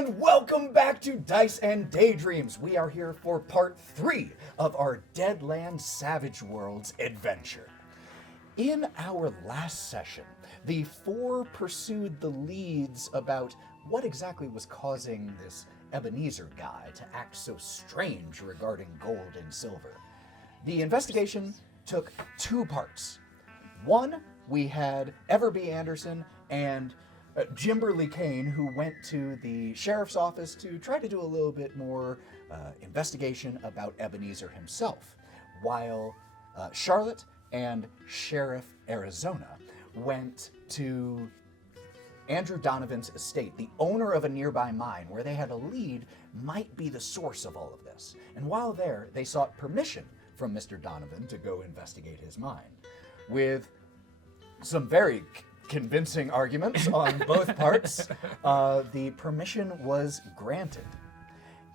And welcome back to Dice and Daydreams. We are here for part 3 of our Deadlands Savage Worlds adventure. In our last session, the four pursued the leads about what exactly was causing this Ebenezer guy to act so strange regarding gold and silver. The investigation took 2 parts. One, we had Everby Anderson and Jimberly Kane, who went to the sheriff's office to try to do a little bit more investigation about Ebenezer himself, while Charlotte and Sheriff Arizona went to Andrew Donovan's estate, the owner of a nearby mine, where they had a lead might be the source of all of this. And while there, they sought permission from Mr. Donovan to go investigate his mine, with some very convincing arguments on both parts. The permission was granted,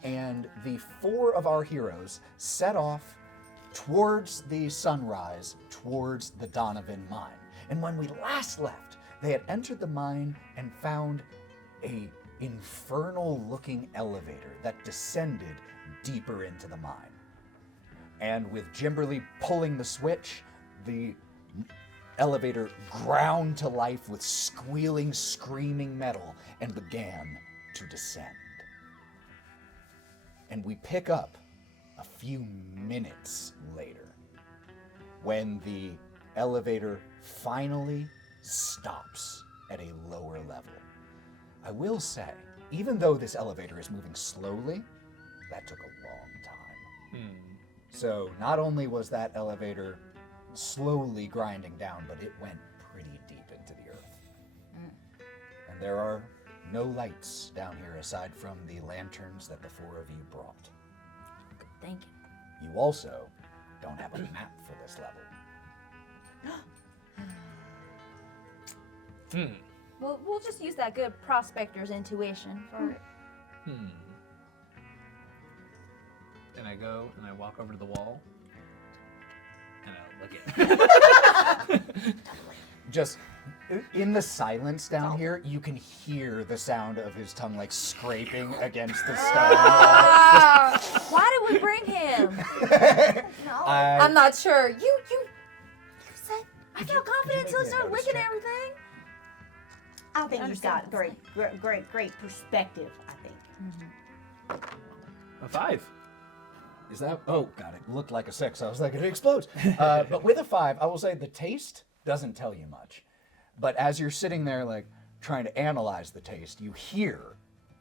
and the 4 of our heroes set off towards the sunrise, towards the Donovan mine. And when we last left, they had entered the mine and found a infernal-looking elevator that descended deeper into the mine. And with Jimberly pulling the switch, the elevator ground to life with squealing, screaming metal and began to descend. And we pick up a few minutes later when the elevator finally stops at a lower level. I will say, even though this elevator is moving slowly, that took a long time. So not only was that elevator slowly grinding down, but it went pretty deep into the earth. And there are no lights down here aside from the lanterns that the 4 of you brought. Good thinking. You also don't have a map for this level. Well, we'll just use that good prospector's intuition for it. And I go and I walk over to the wall and I look at it. Just in the silence down here, you can hear the sound of his tongue like scraping against the stone wall. Why did we bring him? No. I'm not sure. You said I felt confident make until me I a started notice licking check? everything. I think you've got Understand. great perspective, I think. A 5. Is that? Oh, God, it looked like a 6. I was like, it explodes. But with a 5, I will say the taste doesn't tell you much. But as you're sitting there, like, trying to analyze the taste, you hear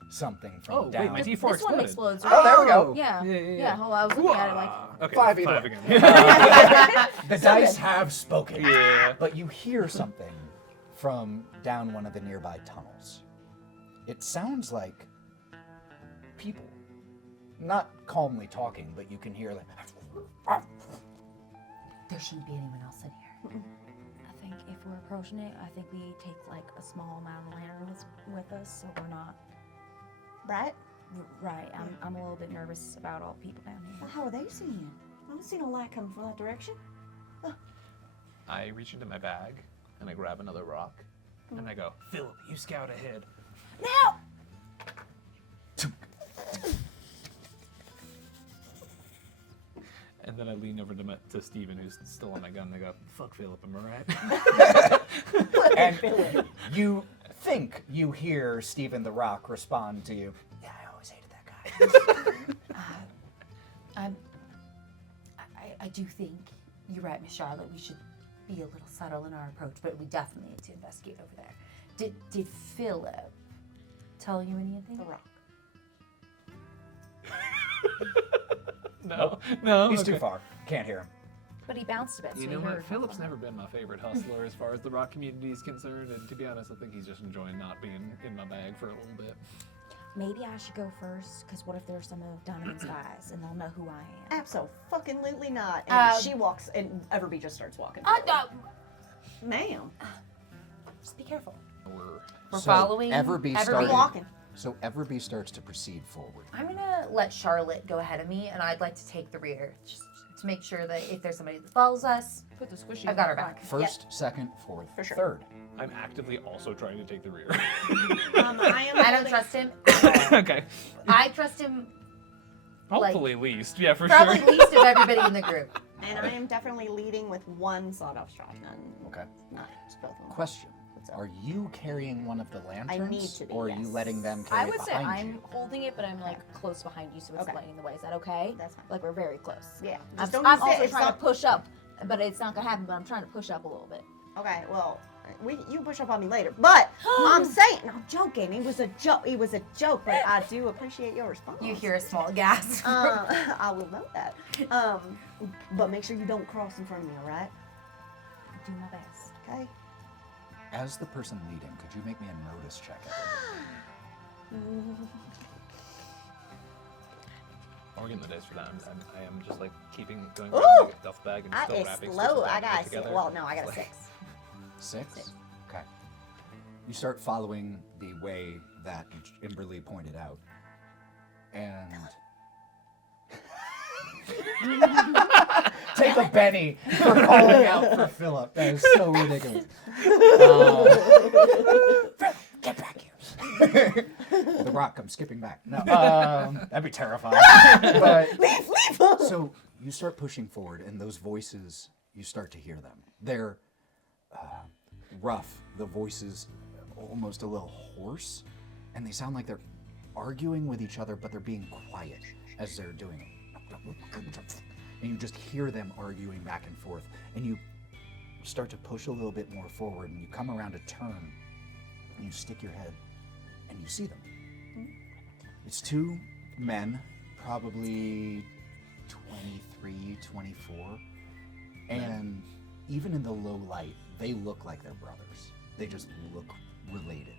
something from down. Wait, my D4 This one exploded. explodes. Oh, there we go. Yeah. Yeah. Hold on, I was looking at it like. Okay, 5 either 5 way. again. The dice have spoken. Yeah. But you hear something from down one of the nearby tunnels. It sounds like people. Not calmly talking, but you can hear like... There shouldn't be anyone else in here. I think if we're approaching it, I think we take like a small amount of lanterns with us, so we're not. Right? Right. I'm a little bit nervous about all the people down here. Well, how are they seeing it? I don't see no light coming from that direction. I reach into my bag and I grab another rock and I go, Philip, you scout ahead. Now. And then I lean over to Steven, who's still on my gun, and I go, fuck Philip, am I right? And you think you hear Stephen the Rock respond to you. Yeah, I always hated that guy. I do think you're right, Miss Charlotte. We should be a little subtle in our approach, but we definitely need to investigate over there. Did Philip tell you anything? The rock. No. He's okay. too far. Can't hear him. But he bounced a bit. You so know he what? heard Philip's something. never been my favorite hustler as far as the rock community is concerned, and to be honest, I think he's just enjoying not being in my bag for a little bit. Maybe I should go first, because what if there's some of Donovan's guys and they'll know who I am? Absolutely not. And she walks, and Everby just starts walking. forward. Ma'am. Just be careful. We're We're following Everby Everby. started, Walking. So Everby starts to proceed forward. I'm gonna let Charlotte go ahead of me, and I'd like to take the rear, just to make sure that if there's somebody that follows us, Put the squishy. I've got her back. First, second, fourth, For sure. third. I'm actively also trying to take the rear. I am I don't holding trust him at all. Okay. I trust him Hopefully least. Yeah, for probably sure. least of everybody in the group. And I am definitely leading with one sawed-off shotgun. Okay. Not both of them. Question. What's up? Are you carrying one of the lanterns? need to be, Or are you yes. letting them carry I would it say behind I'm you? holding it, but I'm like close behind you, so it's Okay. lighting the way. Is that okay? That's fine. Like we're very close. Yeah. I'm, Just don't I'm use it. also It's trying not- to push up, but it's not gonna happen. But I'm trying to push up a little bit. Okay, well, you push up on me later. But I'm saying, I'm joking. It was a joke. It was a joke, but I do appreciate your response. You hear a small gasp. I will note that. But make sure you don't cross in front of me, all right? Do my best. Okay. As the person leading, could you make me a notice check? I'm getting the dice for that. I am just like going Ooh! around like a duff bag and I still is wrapping slow. stitches I back got a together. six. Well, no, I got a It's like- 6. 6? Okay. You start following the way that Imberly pointed out. And take a Benny for calling out for Philip. That is so ridiculous. Phil, get back here. The Rock comes skipping back. No, that'd be terrifying. But, Leave! so you start pushing forward, and those voices, you start to hear them. They're rough. The voices almost a little hoarse, and they sound like they're arguing with each other, but they're being quiet as they're doing it. And you just hear them arguing back and forth, and you start to push a little bit more forward, and you come around a turn, and you stick your head, and you see them. It's 2 men, probably 23, 24, and even in the low light, they look like they're brothers. They just look related.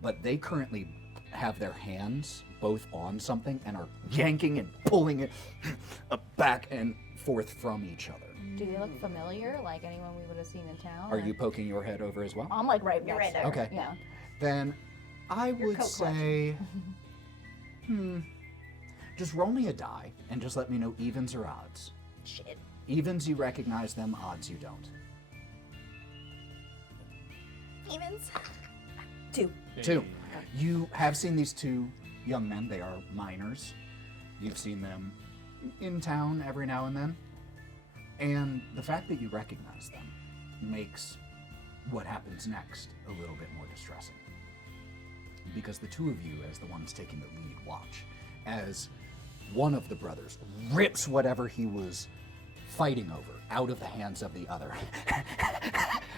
But they currently have their hands both on something and are yanking and pulling it back and forth from each other. Do they look familiar, like anyone we would have seen in town? Are or- you poking your head over as well? I'm like right You're next right to there. her. Okay. Yeah. Then I would coat clutch. say, just roll me a die and just let me know evens or odds. Shit. Evens, you recognize them. Odds, you don't. Evens. 2. 2. You have seen these 2 young men. They are minors. You've seen them in town every now and then. And the fact that you recognize them makes what happens next a little bit more distressing. Because the 2 of you, as the ones taking the lead, watch as one of the brothers rips whatever he was fighting over out of the hands of the other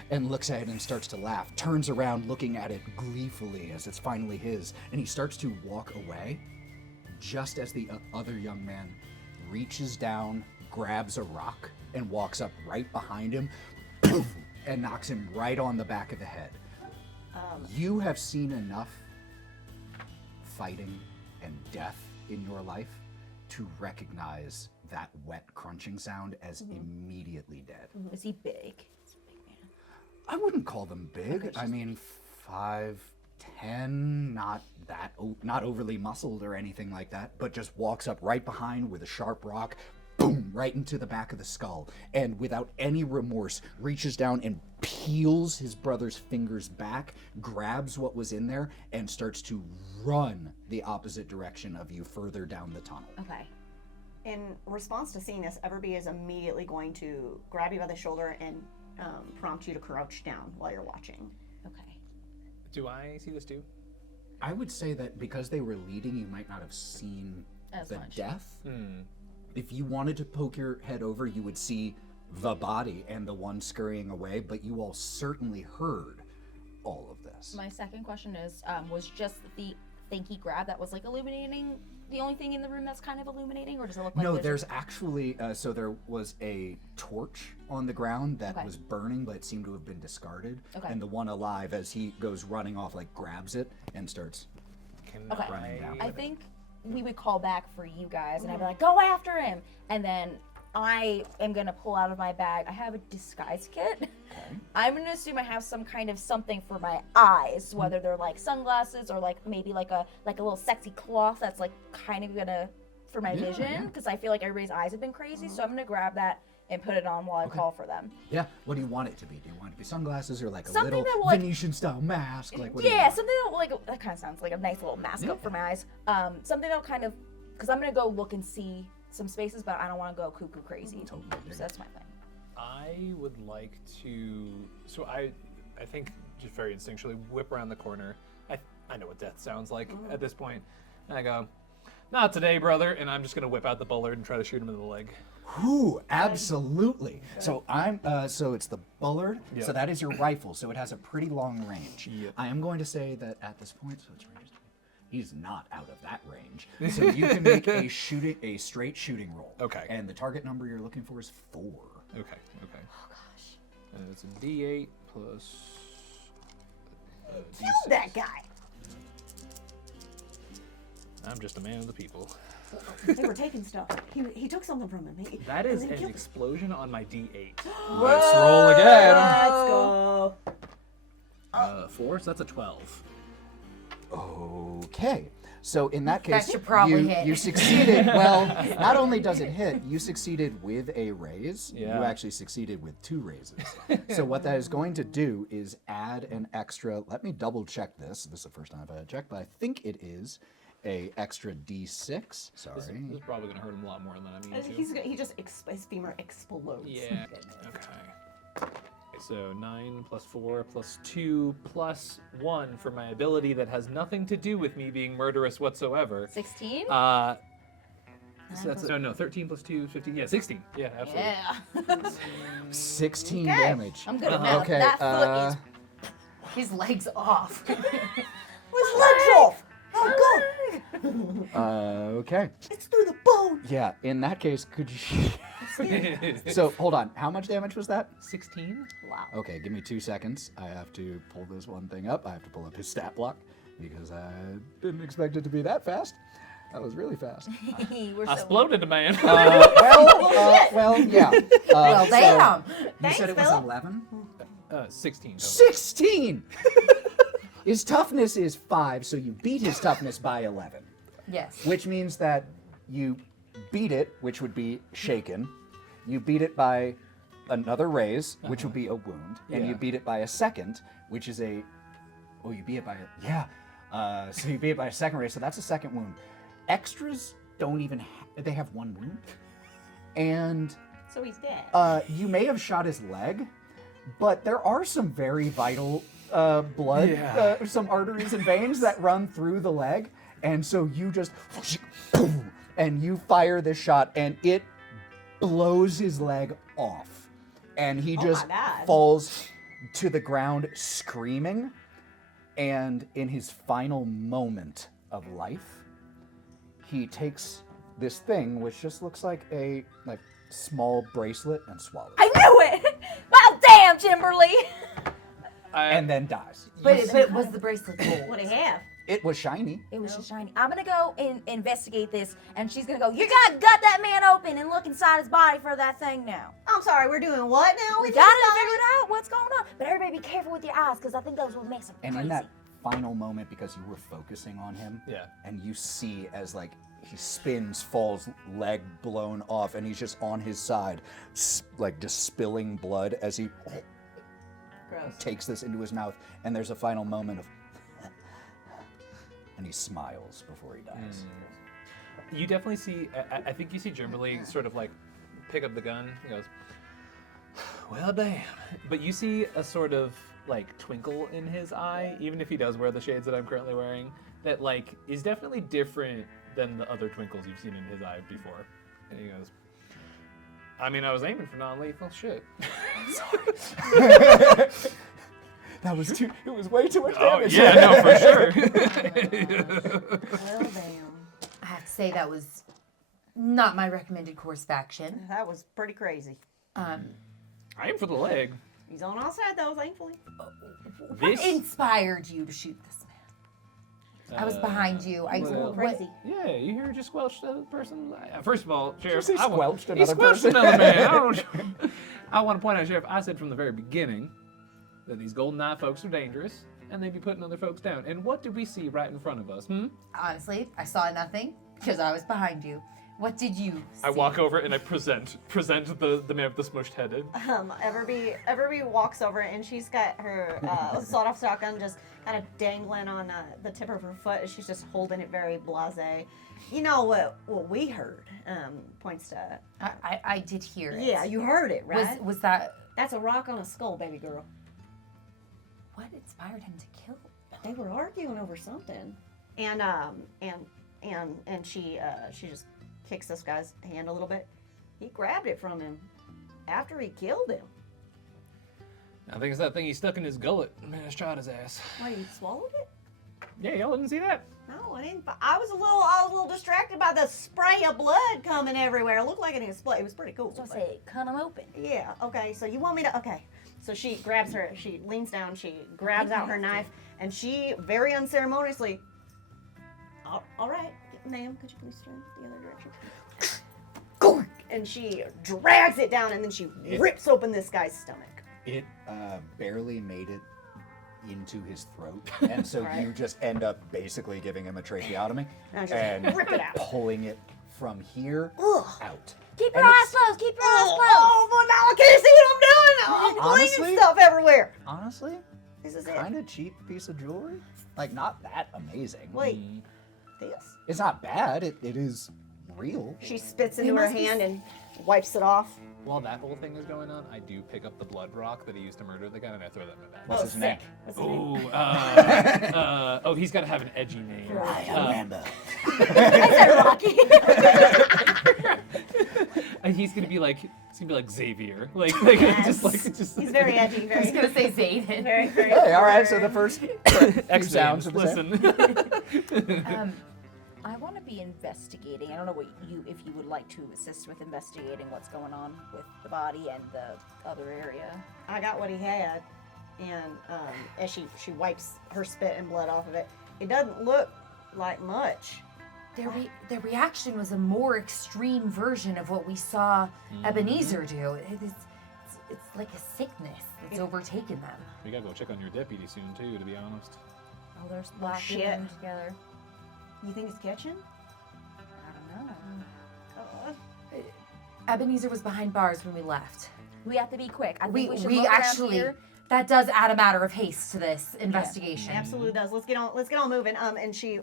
and looks at it and starts to laugh, turns around looking at it gleefully as it's finally his, and he starts to walk away just as the other young man reaches down, grabs a rock, and walks up right behind him and knocks him right on the back of the head. You have seen enough fighting and death in your life to recognize that wet crunching sound as immediately dead. Is he big? He's a big man. I wouldn't call them big. I mean, 5'10", not overly muscled or anything like that, but just walks up right behind with a sharp rock, boom, right into the back of the skull, and without any remorse, reaches down and peels his brother's fingers back, grabs what was in there, and starts to run the opposite direction of you further down the tunnel. Okay. In response to seeing this, Everbee is immediately going to grab you by the shoulder and prompt you to crouch down while you're watching. Okay. Do I see this too? I would say that because they were leading, you might not have seen As the much. death. Hmm. If you wanted to poke your head over, you would see the body and the one scurrying away, but you all certainly heard all of this. My second question is, was just the thinky grab that was like illuminating the only thing in the room that's kind of illuminating, or does it look like No, there's actually, so there was a torch on the ground that was burning, but it seemed to have been discarded. Okay. And the one alive, as he goes running off, like grabs it and starts Can Okay. running down. I think we would call back for you guys, and I'd be like, go after him. And then I am going to pull out of my bag. I have a disguise kit. Okay. I'm going to assume I have some kind of something for my eyes, whether they're like sunglasses or like maybe like a little sexy cloth that's like kind of going to, for my Yeah, vision, yeah. because I feel like everybody's eyes have been crazy. So I'm going to grab that and put it on while I call for them. Yeah. What do you want it to be? Do you want it to be sunglasses or like a Something little that will, like- Venetian-style mask? Like what do you Yeah, want? something that like that kind of sounds like a nice little mask up for my eyes. Something that'll kind of, because I'm gonna go look and see some spaces, but I don't want to go cuckoo crazy. Totally. So that's my plan. I would like to. So I think just very instinctually whip around the corner. I know what death sounds like at this point. And I go, "Not today, brother!" And I'm just gonna whip out the bullard and try to shoot him in the leg. Ooh, absolutely. So so it's the bullard. Yep. So that is your rifle. So it has a pretty long range. Yep. I am going to say that at this point, so it's range. He's not out of that range. So you can make a straight shooting roll. Okay. And the target number you're looking for is 4. Okay. Oh gosh. And it's a D8 plus. Kill that guy. I'm just a man of the people. They were taking stuff. He took something from him. That is and then an killed him. explosion on my D8. Let's roll again. Let's go. 4, so that's a 12. Okay. So in that case, That should probably you, hit. you succeeded. Well, not only does it hit, you succeeded with a raise. Yeah. You actually succeeded with 2 raises. So what that is going to do is add an extra. Let me double check this. This is the first time I've had it checked, but I think it is a extra D6. Sorry. This is probably going to hurt him a lot more than I mean to. He just his femur explodes. Yeah. Okay. So 9 plus 4 plus 2 plus 1 for my ability that has nothing to do with me being murderous whatsoever. 16? So that's 13 plus 2, 15. Yeah, 16. Yeah, absolutely. Yeah. 16 damage. I'm good at math. Okay. That foot is His leg's off. His legs off. Oh god. Okay. It's through the bone. Yeah. In that case, could you? So hold on. How much damage was that? 16? Wow. Okay, give me 2 seconds. I have to pull this one thing up. I have to pull up his stat block because I didn't expect it to be that fast. That was really fast. we're I so exploded a man. Well, yeah. Well, so damn. you Thanks, said it was Philip. 11? 16. Total. 16! His toughness is 5, so you beat his toughness by 11. Yes. Which means that you beat it, which would be shaken. You beat it by another raise, which would be a wound. And you Yeah. beat it by a second, which is a... Oh, you beat it by a... Yeah. So you beat it by a second raise, so that's a second wound. Extras don't even... They have 1 wound. And So he's dead. you may have shot his leg, but there are some very vital blood, Yeah. some arteries and veins that run through the leg. And so you just... And you fire this shot, and it blows his leg off. And he just God. falls to the ground screaming. And in his final moment of life, he takes this thing, which just looks like a small bracelet, and swallows it. I knew it! Well, damn, Kimberly! And then dies. But was the bracelet gold? What do you have? It was shiny. It was just shiny. I'm gonna go and investigate this, and she's gonna go, you gotta gut that man open and look inside his body for that thing now. I'm sorry, we're doing what now? We with gotta his figure body? it out, what's going on. But everybody be careful with your eyes, because I think those will make some And crazy. in that final moment, because you were focusing on him, Yeah. and you see as he spins, falls, leg blown off, and he's just on his side, just spilling blood as he Gross. takes this into his mouth, and there's a final moment of, and he smiles before he dies. You definitely see, I think you see Jimberly sort of pick up the gun. He goes, well, damn. But you see a sort of twinkle in his eye, even if he does wear the shades that I'm currently wearing, that is definitely different than the other twinkles you've seen in his eye before. And he goes, I mean, I was aiming for non-lethal shit. That was it was way too much Oh, damage. yeah, no, for sure. Well, damn. I have to say that was not my recommended course of action. That was pretty crazy. I aim for the leg. He's on our side though, thankfully. What This, inspired you to shoot this man? I was behind you. well, Crazy. yeah, you hear just squelched a person. First of all, Sheriff, say squelched another squelched person? another man. I want to point out, Sheriff, I said from the very beginning that these golden eye folks are dangerous and they'd be putting other folks down. And what do we see right in front of us? Honestly, I saw nothing because I was behind you. What did you see? I walk over and I present the man with the smushed head in. Everby walks over and she's got her sawed-off shotgun just kind of dangling on the tip of her foot, and she's just holding it very blasé. You know what we heard? Points to. I did hear it. Yeah, you heard it, right? Was that That's a rock on a skull, baby girl. what inspired him to kill? They were arguing over something, and she just kicks this guy's hand a little bit. He grabbed it from him after he killed him. I think it's that thing he stuck in his gullet. Man, I shot his ass. Why, he swallowed it? Yeah, y'all didn't see that? No, I didn't. I was a little distracted by the spray of blood coming everywhere. It looked like it exploded. It was pretty cool. So I but- say, cut them open. Yeah. Okay. So you want me to? Okay. So she grabs her. She leans down. She grabs out her knife, and she very unceremoniously. All right, ma'am. Could you please turn the other direction? And she drags it down, and then she rips open this guy's stomach. It barely made it into his throat, and so Right. you just end up basically giving him a tracheotomy And I just and rip it out. pulling it from here Ugh. out. Keep your And eyes it's- closed. Keep your eyes closed. Oh, well, now I can't see what I'm doing. I'm Honestly? flinging stuff everywhere. Honestly, This is it. kind of cheap piece of jewelry. Like, not that amazing. Wait, this? It's not bad. It is real. She spits into her hand and wipes it off. While that whole thing is going on, I do pick up the blood rock that he used to murder the guy and I throw that in my bag. What's his name? What's his name? Oh, he's got to have an edgy name. I am Rambo. And he's gonna be like Xavier, Yes. just. He's very edgy. I was Very, gonna say Zayden. very, very. Hey, all right. So the first few X sounds are the same. listen. I want to be investigating. I don't know if you would like to assist with investigating what's going on with the body and the other area. I got what he had, and as she wipes her spit and blood off of it, it doesn't look like much. Their reaction was a more extreme version of what we saw Ebenezer do. It's like a sickness that's overtaken them. We gotta go check on your deputy soon too, to be honest. Oh, there's black shit. them together. You think it's kitchen? I don't know. Ebenezer was behind bars when we left. We have to be quick. I think we should We look around actually here. that does add a matter of haste to this investigation. Absolutely does. Let's get on moving. And she,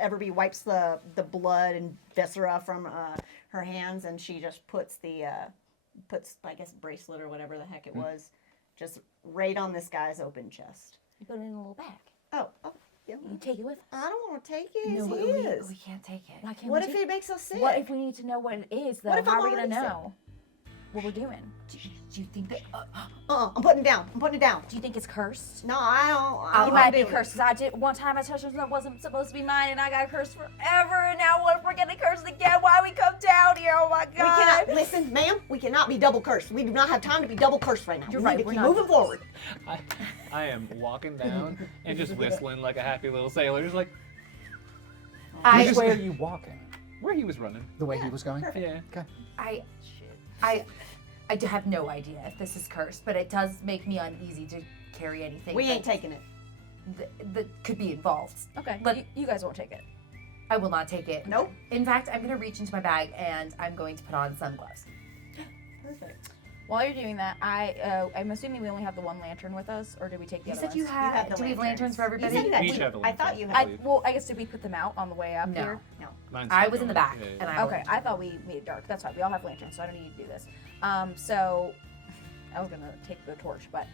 Everby wipes the blood and viscera from her hands, and she just puts I guess bracelet or whatever the heck it was, just right on this guy's open chest. You put it in a little bag. Oh, yeah. You take it with us. I don't want to take it. No, It's his. we can't take it. Why can't What we if take it makes us sick? What if we need to know what it is, though? What if How I'm are we gonna already sick? know what we're doing? Do you think that? I'm putting it down. I'm putting it down. Do you think it's cursed? No, I don't. It might be cursed, because I did one time I touched something that wasn't supposed to be mine, and I got cursed forever, and now what if we're getting cursed again? Why we come down here? Oh my We god! cannot listen, ma'am. We cannot be double cursed. We do not have time to be double cursed right now. You're we right, need to we're keep not. moving forward. I am walking down and just whistling like a happy little sailor, just like Which way are you walking? where he was running. The way he was going? Yeah. Okay. I do have no idea if this is cursed, but it does make me uneasy to carry anything We ain't taking it. that could be involved. Okay, But- you guys won't take it. I will not take it. Nope. In fact, I'm gonna reach into my bag and I'm going to put on sun gloves. Perfect. While you're doing that, I'm assuming we only have the one lantern with us, or did we take the You other said ones? you had had. the Do we have lanterns for You everybody? said you had We each two. have a I thought lantern. you I had. believe. Well, I guess did we put them out on the way up No. here? No. Mine's I not was in the going. back, Yeah, yeah. and I Okay, I thought we made it dark. That's fine. We all have lanterns, so I don't need to do this. So I was gonna take the torch, but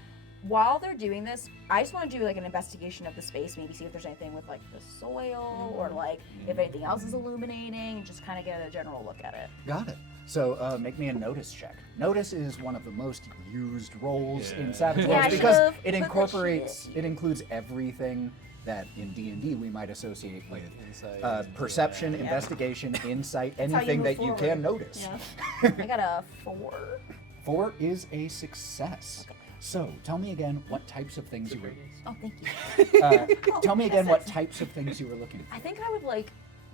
while they're doing this, I just want to do like an investigation of the space, maybe see if there's anything with like the soil or like if anything else is illuminating, just kind of get a general look at it. Got it. So make me a notice check. Notice is one of the most used roles in Yeah. Savage Yeah, Worlds I because should've it put the incorporates, shit. it includes everything that in D&D we might associate with Insight. perception, investigation, insight, how you anything move that you forward. can notice. Yeah. I got a 4. 4 is a success. So tell me again what types of things you were. Oh, thank you. Tell me again what types of things you were looking for. I think I would like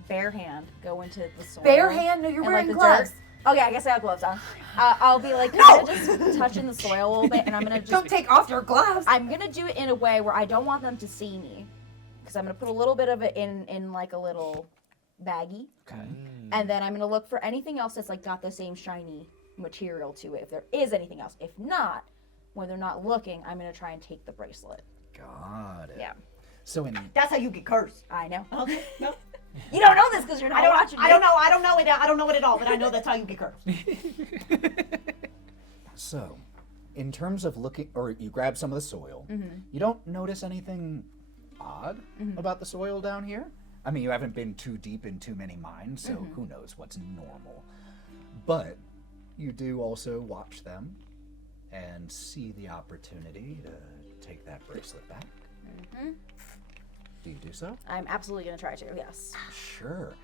bare hand go into the soil. Bare hand? No, you're and, wearing like, the gloves. dirt. Oh yeah, I guess I have gloves on. I'll be like kind of just touching the soil a little bit, and I'm gonna just. Don't take off your gloves. I'm gonna do it in a way where I don't want them to see me, because I'm gonna put a little bit of it in like a little baggie. Okay. And then I'm gonna look for anything else that's like got the same shiny material to it. If there is anything else, if not, when they're not looking, I'm gonna try and take the bracelet. Got it. Yeah, So in That's how you get cursed. I know. Okay. No. You don't know this because you're not watching. I don't know. I don't know it. I don't know it at all. But I know that's how you get cursed. So, in terms of looking, or you grab some of the soil, you don't notice anything odd about the soil down here? I mean, you haven't been too deep in too many mines, so who knows what's normal. But you do also watch them and see the opportunity to take that bracelet back. Do you do so? I'm absolutely gonna try to. Yes. Sure.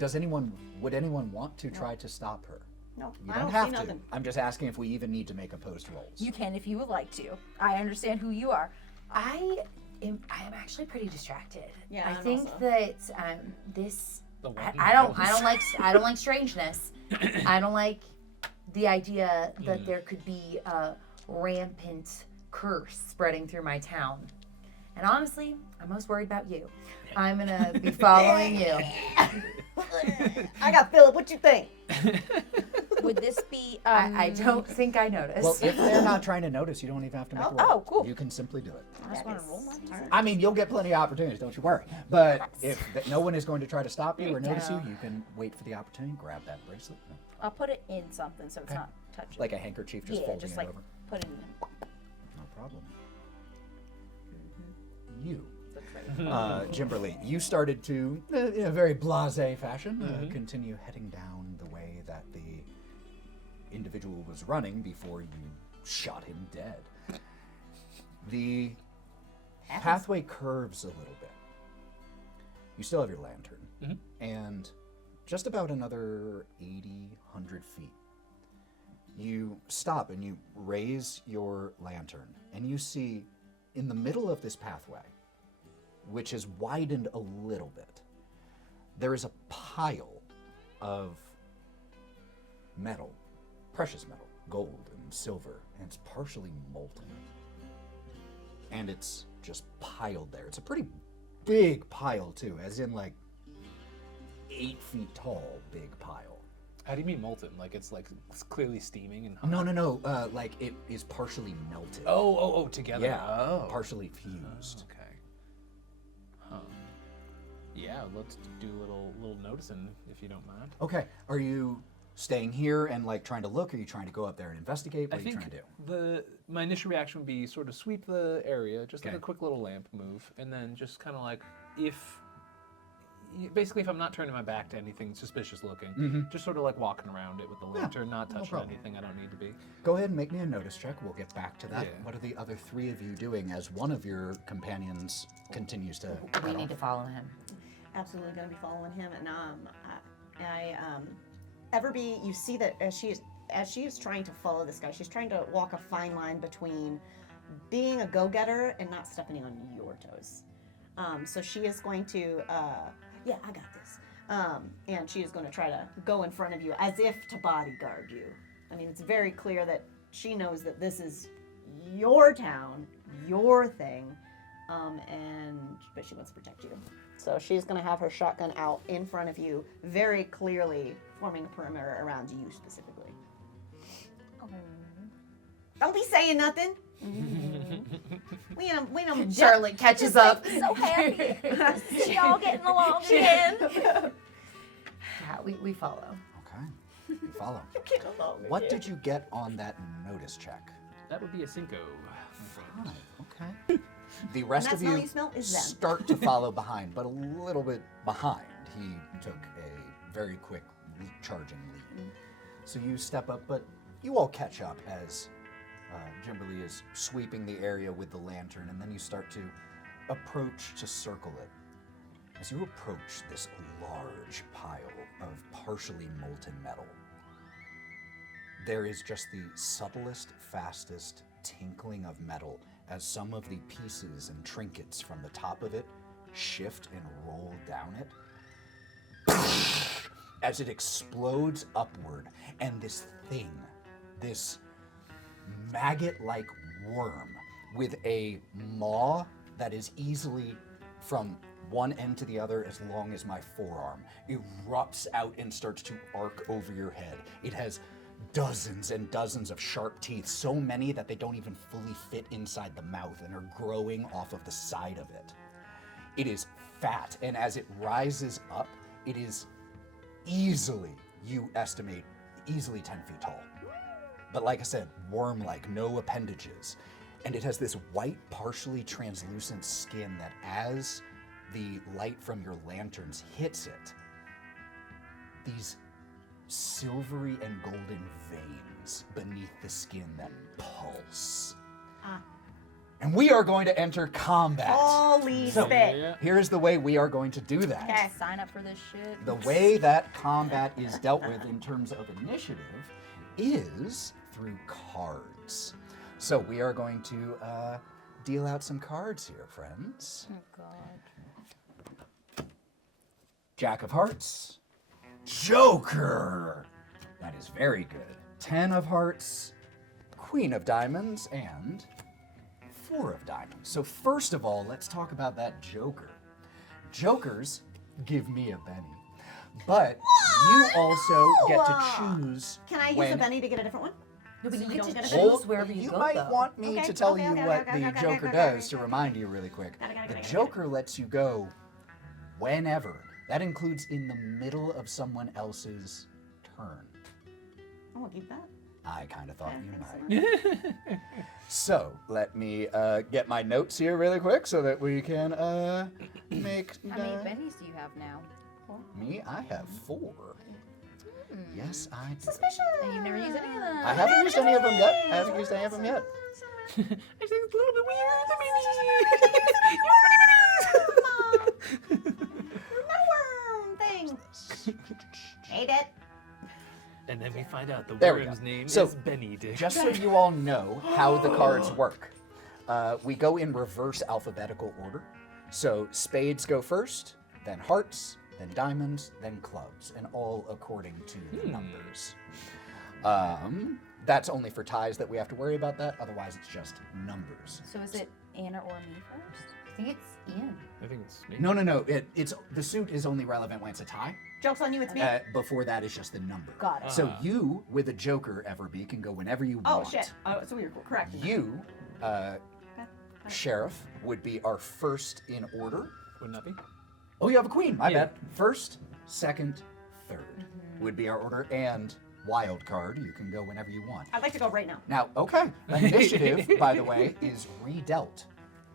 Would anyone want to try to stop her? No, You I don't don't have see to. nothing. I'm just asking if we even need to make opposed rolls. You can if you would like to. I understand who you are. I am actually pretty distracted. Yeah, I I'm think also. that this The I walking don't like strangeness. I don't like the idea that there could be a rampant curse spreading through my town. And honestly, I'm most worried about you. I'm gonna be following you. I got Philip. What you think? Would this be? I don't think I noticed. Well, if they're not trying to notice, you don't even have to make a roll. Oh, cool. You can simply do it. I just want to roll my turn. I mean, you'll get plenty of opportunities, don't you worry. But if no one is going to try to stop you or notice you, you can wait for the opportunity, grab that bracelet. I'll put it in something so it's not touching. Like a handkerchief, just yeah, folding just it like over. put it in. No problem. You. Jimberly, you started to, in a very blasé fashion, continue heading down the way that the individual was running before you shot him dead. The pathway curves a little bit. You still have your lantern, and just about another 80, 100 feet. You stop and you raise your lantern, and you see in the middle of this pathway, which is widened a little bit, there is a pile of metal, precious metal, gold and silver, and it's partially molten. And it's just piled there. It's a pretty big pile too, as in like 8 feet tall, big pile. How do you mean molten? Like it's clearly steaming and hot? No, like it is partially melted. Oh, together. Yeah, Oh. partially fused. Okay. Huh. Yeah, let's do a little noticing if you don't mind. Okay, are you staying here and like trying to look? Or are you trying to go up there and investigate? What are you trying to do? My initial reaction would be sort of sweep the area, just like Okay. a quick little lamp move, and then just kind of like basically if I'm not turning my back to anything suspicious looking, just sort of like walking around it with the lantern, not touching problem. anything I don't need to be. Go ahead and make me a notice check. We'll get back to that. Yeah. What are the other 3 of you doing as one of your companions continues to we head need off? to follow him. Absolutely going to be following him. And Everby, you see that as she is trying to follow this guy, she's trying to walk a fine line between being a go-getter and not stepping on your toes. So she is going to, yeah, I got this. And she is going to try to go in front of you as if to bodyguard you. I mean, it's very clear that she knows that this is your town, your thing, but she wants to protect you. So she's going to have her shotgun out in front of you, very clearly forming a perimeter around you specifically. Don't be saying nothing. we don't. Charlotte catches up. So happy. She all getting along again. Yeah, we follow. Okay, you follow. Get along What again. did you get on that notice check? That would be a Cinco. 5. Okay. The rest that of smell you you smell is them. start to follow behind, but a little bit behind. He took a very quick charging lead. So you step up, but you all catch up as Jimberly is sweeping the area with the lantern, and then you start to approach to circle it. As you approach this large pile of partially molten metal, there is just the subtlest, fastest tinkling of metal as some of the pieces and trinkets from the top of it shift and roll down it. As it explodes upward, and this thing, this maggot-like worm with a maw that is easily, from one end to the other as long as my forearm, erupts out and starts to arc over your head. It has dozens and dozens of sharp teeth, so many that they don't even fully fit inside the mouth and are growing off of the side of it. It is fat, and as it rises up, it is easily, you estimate, easily 10 feet tall. But like I said, worm-like, no appendages. And it has this white, partially translucent skin that as the light from your lanterns hits it, these silvery and golden veins beneath the skin that pulse. And we are going to enter combat. Holy spit. Yeah. Here's the way we are going to do that. Okay. Sign up for this shit. The way that combat is dealt with in terms of initiative is through cards. So we are going to deal out some cards here, friends. Oh god. Jack of Hearts. Joker! That is very good. 10 of Hearts, Queen of Diamonds, and 4 of Diamonds. So first of all, let's talk about that Joker. Jokers give me a Benny. But you also get to choose. Can I use when a Benny to get a different one? No, but you You get don't to get a choose Hold- wherever you go, might though. want me Okay, to tell okay, you okay, what okay, the okay, Joker okay, does okay, to okay. remind you really quick. Got it, The got it. Joker lets you go whenever. That includes in the middle of someone else's turn. Oh, we'll keep that. I kind of thought Okay, you thanks might. So let me get my notes here really quick so that we can make. How many bennies do you have now? Me, I have 4. Yes, I do. Suspicious. And you've never used any of them. I haven't used any of them yet. I haven't used any of them yet. I think it's a little bit weird. No worm thing. Ate it. And then we find out the There we worm's go. name So, is Benedict. Just so you all know how the cards work, we go in reverse alphabetical order. So spades go first, then hearts, then diamonds, then clubs, and all according to the numbers. That's only for ties that we have to worry about that. Otherwise, it's just numbers. So is it Anna or me first? I think it's Ian. I think it's me. No. It's the suit is only relevant when it's a tie. Joke's on you, it's me. Before that, it's just the number. Got it. So you, with a Joker, Everby, can go whenever you Oh, want. shit. Oh, so we were correct. You, Sheriff, would be our first in order. Wouldn't that be? Oh, you have a queen. My Yeah. bad. First, second, third would be our order. And wild card, you can go whenever you want. I'd like to go right now. Now, okay, initiative, by the way, is redealt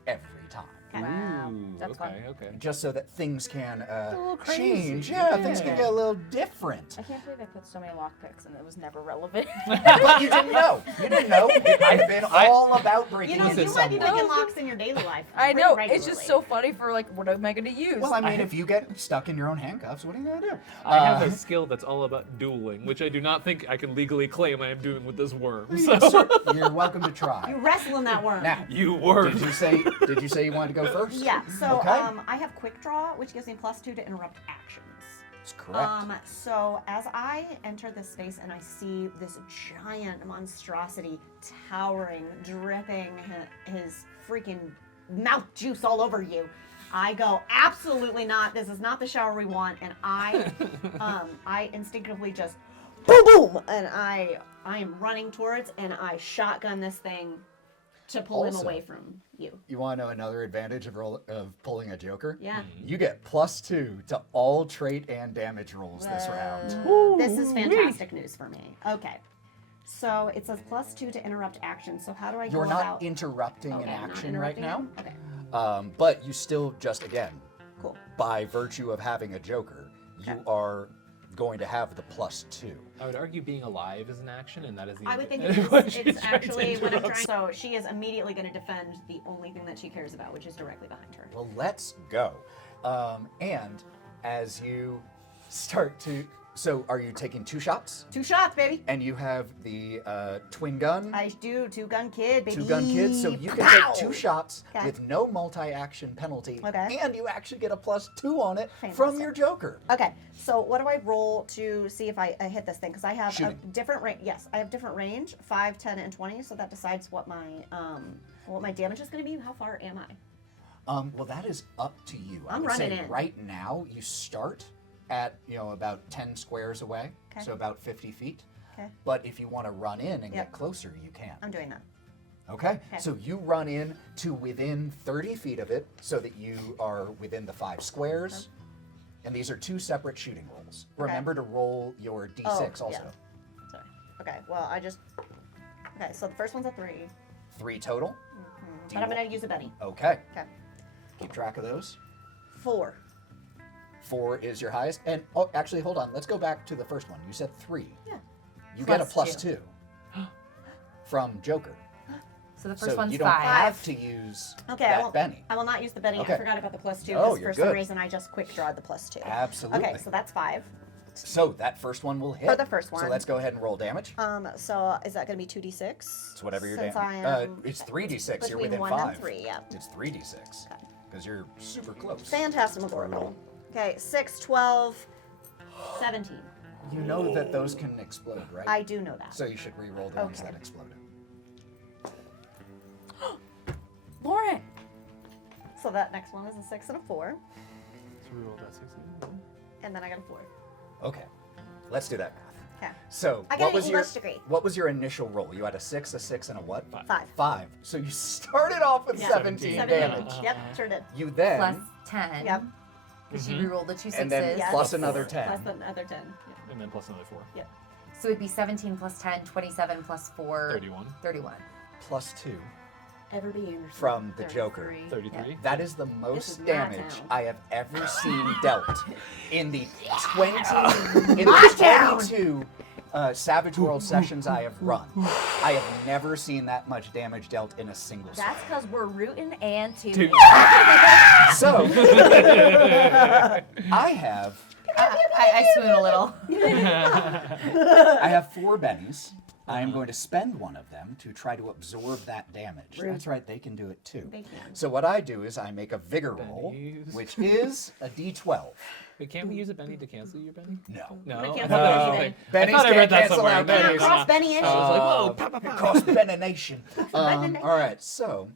every time. Wow. Ooh, That's okay, fun. okay. Just so that things can little crazy. change. Yeah, things can Yeah. get a little different. I can't believe I put so many lockpicks and it was never relevant. But you didn't know. You didn't know. It might have been all about breaking You know, into you might be someone. making locks in your daily life. I pretty know. It's regularly. just so funny for like, what am I going to use? Well, I mean, if you get stuck in your own handcuffs, what are you going to do? I have a skill that's all about dueling, which I do not think I can legally claim I am doing with this worm. So You're welcome to try. You wrestle in that worm. Now, you worm. did you say you wanted to go first? Yeah, so Okay. I have quick draw, which gives me +2 to interrupt actions. That's correct. So as I enter this space and I see this giant monstrosity towering, dripping his freaking mouth juice all over you, I go, absolutely not. This is not the shower we want. And I instinctively just boom, boom, and I am running towards and I shotgun this thing to pull him Also- away from you. You want to know another advantage of pulling a Joker? Yeah. You get +2 to all trait and damage rolls this round. This is fantastic news for me. Okay. So it says +2 to interrupt action. So how do I You're go not about... interrupting Okay, an I'm not action right interrupting now. him? Okay, But you still just, again, cool. by virtue of having a Joker, you are going to have the +2. I would argue being alive is an action, and that is the I would think end of what it's she's trying to actually when I'm interrupt. trying. So she is immediately going to defend the only thing that she cares about, which is directly behind her. Well, let's go. And as you start to... So are you taking 2 shots? 2 shots, baby. And you have the twin gun? I do 2-gun kid, baby. 2-gun kids, so you can Pow! take 2 shots Okay. with no multi-action penalty, Okay. and you actually get a +2 on it from Fantastic. your Joker. Okay, so what do I roll to see if I hit this thing? Because I have a Shooting. different range. Yes, I have different range, 5, 10, and 20. So that decides what my damage is going to be. How far am I? Well, that is up to you. I I'm would say running in. right now you start at about 10 squares away, Okay. so about 50 feet. Okay. But if you want to run in and Yep. get closer, you can. I'm doing that. Okay? Okay. So you run in to within 30 feet of it so that you are within the 5 squares. And these are 2 separate shooting rolls. Okay. Remember to roll your d6 Oh, also. yeah. Sorry. Okay. Well, Okay. So the first one's a 3, 3 total. Do but I'm you- gonna use a Benny. Okay. Okay. Keep track of those. 4. 4 is your highest. And actually, hold on. Let's go back to the first one. You said 3. Yeah. You get a Plus +2 from Joker. So the first So one's you don't 5. have to use Okay. I that won't, Benny. I will not use the Benny. Okay. I forgot about the +2 Oh, because you're for some good. reason I just quick drawed the +2. Absolutely. Okay. So that's 5. So that first one will hit. For the first So one. let's go ahead and roll damage. So is that gonna be 2d6? It's whatever your Since damage. I am It's 3d6. You're between within 1 5. and 3. Yeah. It's 3d6 because you're super close. Phantasmagorical. Okay. 6, 12, 17. You know that those can explode, right? I do know that. So you should re-roll the ones Okay. that exploded. Lauren. So that next one is a 6 and a 4, So we rolled that 16. and then I got a 4. Okay. Let's do that math. Okay. So I got what an was your English degree. what was your initial roll? You had a 6, and a what? 5. 5. So you started off with Yeah. 17 damage. Yep. Sure did. You then Plus 10. Yep. Because you rerolled the 2 6s. And then Yes. plus another 10. Plus another 10. Yeah. And then plus another 4. So it'd be 17 plus 10, 27 plus 4. 31. 31. plus 2 Ever be Anderson. from the Joker. 33. That is the is most my damage town. I have ever seen dealt in the 22 Savage World sessions I have run. I have never seen that much damage dealt in a single swing. That's because we're rooting and Two. tooting. So I have I swoon a little. I have 4 bennies. I am going to spend one of them to try to absorb that damage. That's right, they can do it too. They can. So what I do is I make a vigor roll, Bennies. which is a d12. Wait, can't we use a Benny to cancel your Benny? No. No. We can't No. cancel anything. I Bennies thought I read can't that cancel somewhere. out No, no, bennies. no. Cross Benny in. I was like, whoa, pop, pop, pop. Cross Bennination. All right, so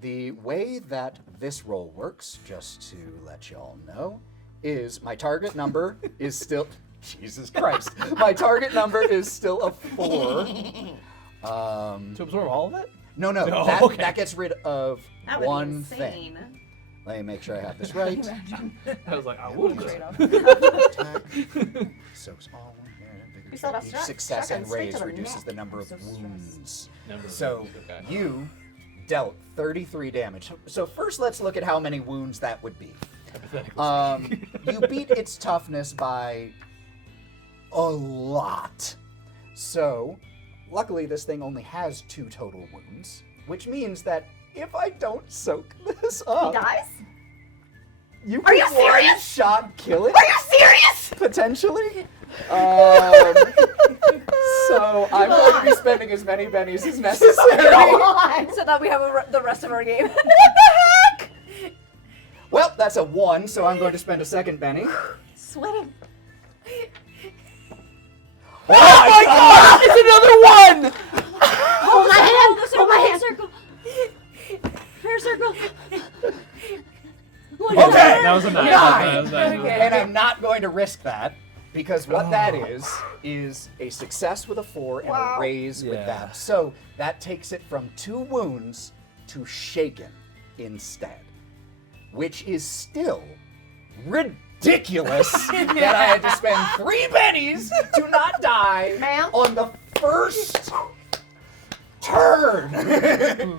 the way that this roll works, just to let y'all know, is my target number is still. Jesus Christ. My target number is still a 4. To absorb all of it? No, No, that, okay. that gets rid of That would be one insane. thing. Let me make sure I have this right. I was like, I would. Attack. Soaks all vigor We still check. have Each success shotgun and straight raise to the reduces neck. the number I'm of so stressed. wounds. Number of So wounds, okay. you dealt 33 damage. So first let's look at how many wounds that would be. Hypothetically. You beat its toughness by a lot. So, luckily this thing only has 2 total wounds, which means that if I don't soak this up, Guys? you Are you can serious? one-shot kill it. Are you serious? Potentially. So I'm going to be spending as many bennies as necessary. So that we have the rest of our game. Well, that's a 1, so I'm going to spend a second benny. Sweating. Oh my god! It's another 1! Hold my hand. Hold Hold my hand. circle. Prayer circle. Okay. That was a 9. Nine. That was a 9. Okay. And I'm not going to risk that because what that is a success with a 4 and a raise with Yeah. that. So that takes it from 2 wounds to shaken instead, which is still ridiculous that I had to spend 3 bennies to not die Ma'am? on the first turn.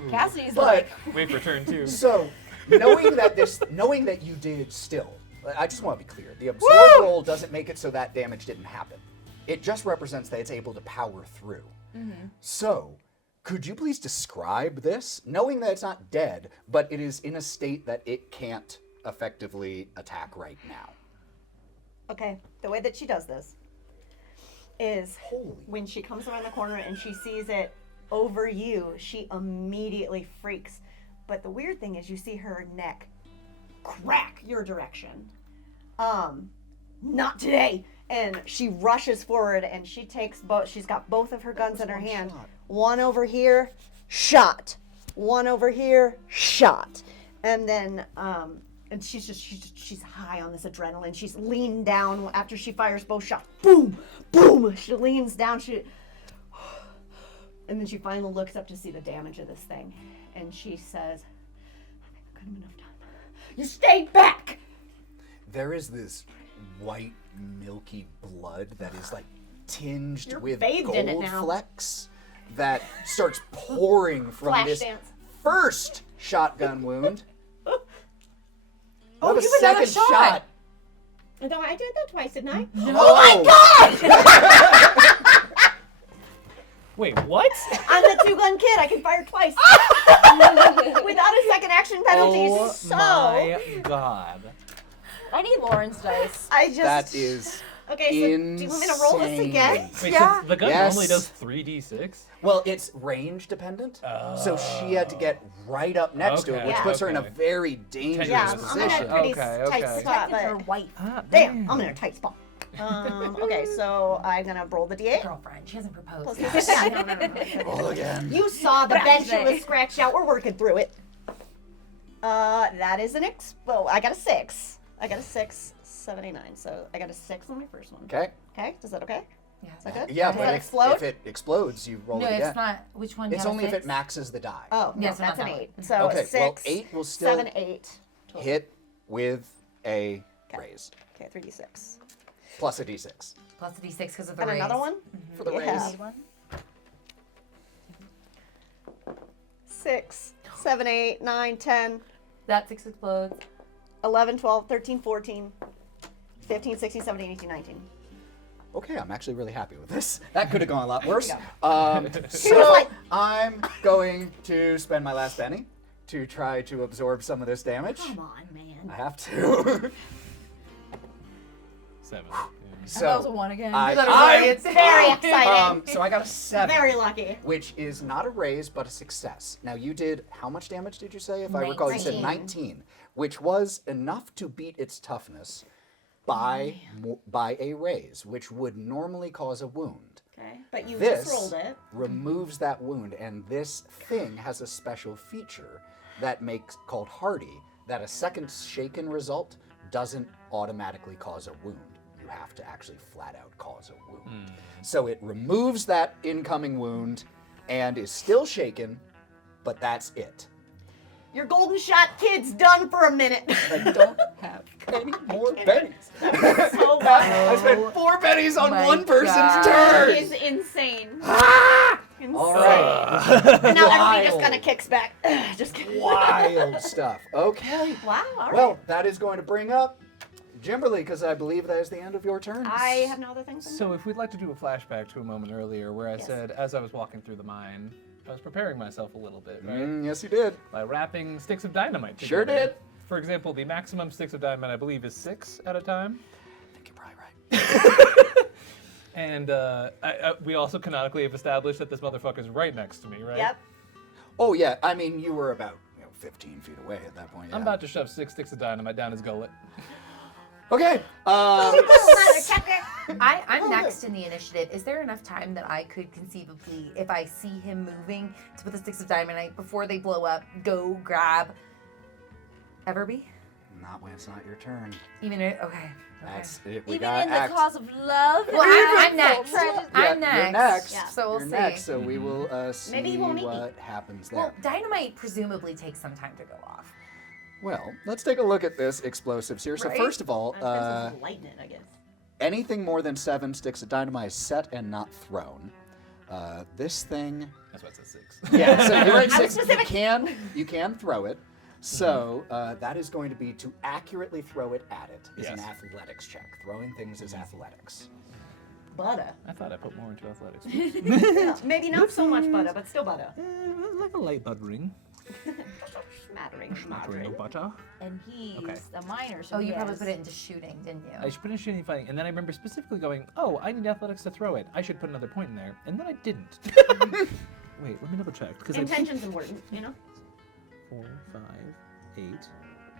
Cassie's But like, Wait for turn 2. so, knowing that you did still, I just want to be clear. The absorb roll doesn't make it so that damage didn't happen. It just represents that it's able to power through. So, could you please describe this, knowing that it's not dead, but it is in a state that it can't effectively attack right now? Okay, the way that she does this is Holy. when she comes around the corner and she sees it over you, she immediately freaks. But the weird thing is you see her neck crack your direction. Not today. And she rushes forward and she takes both, she's got both of her guns in her hand. shot. One over here, shot. One over here, shot. And then, and she's high on this adrenaline. She's leaned down after she fires both shots. Boom, boom. She leans down. And then she finally looks up to see the damage of this thing, and she says, "I haven't got enough time. You stayed back." There is this white, milky blood that is like tinged You're with bathed in it gold now. flecks that starts pouring from Flash this dance. first shotgun wound. Oh, Not a you another second shot. No, I did that twice, didn't I? Oh my god! Wait, what? I'm the two-gun kid. I can fire twice without a second action penalty. Oh So my god. I need Lauren's dice. I just That is okay. So do you want me to roll this again? Wait, Yeah. so the gun Yes. normally does 3d6? well, it's range dependent. So she had to get right up next to it, Okay, which puts her in a okay. very dangerous Yeah, I'm in position. a pretty Okay, tight okay. spot, Protected her but wife. Ah, damn, I'm in a tight spot. Okay, so I'm gonna roll the d8. Girlfriend, she hasn't proposed. Plus yet. this- yeah, no. Roll again. You saw the bench it was Brate. scratched out. We're working through it. That is an well, I got a 6. I got a 6, 79. So I got a 6 on my first one. Okay. Okay, is that okay? Yeah. Is that good? Yeah, Does but that if, explode? if it explodes, you roll No, it again. it's not. Which one? It's you have a only if it six? maxes the die. Oh, no, Yes, that's not an that 8. one. So Okay, 6, well, 8 will still 7, 8. Total. hit with a Okay. raise. Okay, 3d6. Plus a d6. Plus a d6 because of the And raise. another one for the Yeah. raise. 6, 7, 8, 9, 10, That 6 explodes. 11, 12, 13, 14, 15, 16, 17, 18, 19. Okay, I'm actually really happy with this. That could have gone a lot worse. you So I'm going to spend my last penny to try to absorb some of this damage. Come on, man. I have to. 7. So That was a 1 again. It's Very exciting. so I got a 7. Very lucky. Which is not a raise, but a success. Now you did, how much damage did you say? If I recall, you said 19, which was enough to beat its toughness by a raise, which would normally cause a wound. Okay, but you This just rolled it. removes that wound, and this thing has a special feature that makes, called hardy, that a second shaken result doesn't automatically cause a wound. You have to actually flat out cause a wound. So it removes that incoming wound and is still shaken, but that's it. Your golden shot kid's done for a minute. I don't have any more pennies. So I wild. spent 4 pennies on my one person's God. turn. It's insane. Insane. All right. And now everybody just Wild. kind of kicks back. Just kidding. Wild stuff. Okay. Wow, all right. Well, that is going to bring up Jimberly, because I believe that is the end of your turn. I have no other things. So if we'd like to do a flashback to a moment earlier where I Yes. said, as I was walking through the mine, I was preparing myself a little bit, right? Yes, you did. By wrapping sticks of dynamite Sure together. did. For example, the maximum sticks of dynamite, I believe, is 6 at a time. I think you're probably right. And we also canonically have established that this motherfucker's right next to me, right? Yep. Oh, yeah. I mean, you were about 15 feet away at that point. I'm yeah. about to shove 6 sticks of dynamite down his gullet. Okay. I'm next in the initiative. Is there enough time that I could conceivably, if I see him moving, to put the sticks of dynamite before they blow up, go grab Everby? Not when it's not your turn. Even if, okay. That's it. We Even gotta in the act. cause of love. Well, I'm next. Yeah, I'm next. You're next. Yeah. So we'll You're see. next. So we will see Maybe he won't eat me. what happens there. Well, dynamite presumably takes some time to go off. Well, let's take a look at this explosives here. So Right? first of all, Lighten it, I guess. anything more than 7 sticks of dynamite is set and not thrown. This thing, That's why it says 6. yeah. So you're at I was 6. You can throw it. So that is going to be to accurately throw it at it is an Yes. athletics check. Throwing things is athletics. Butter. I thought I put more into athletics. Yeah, maybe not so much butter, but still butter. Like a light buttering. Smattering, Smattering schmattering. of butter. And he's Okay. a minor, so Oh, you he probably has- put it into shooting, didn't you? I should put in shooting and fighting, and then I remember specifically going, oh, I need athletics to throw it. I should put another point in there. And then I didn't. Wait, let me double check. Because Intention's important, you know? 4, 5, 8, 9,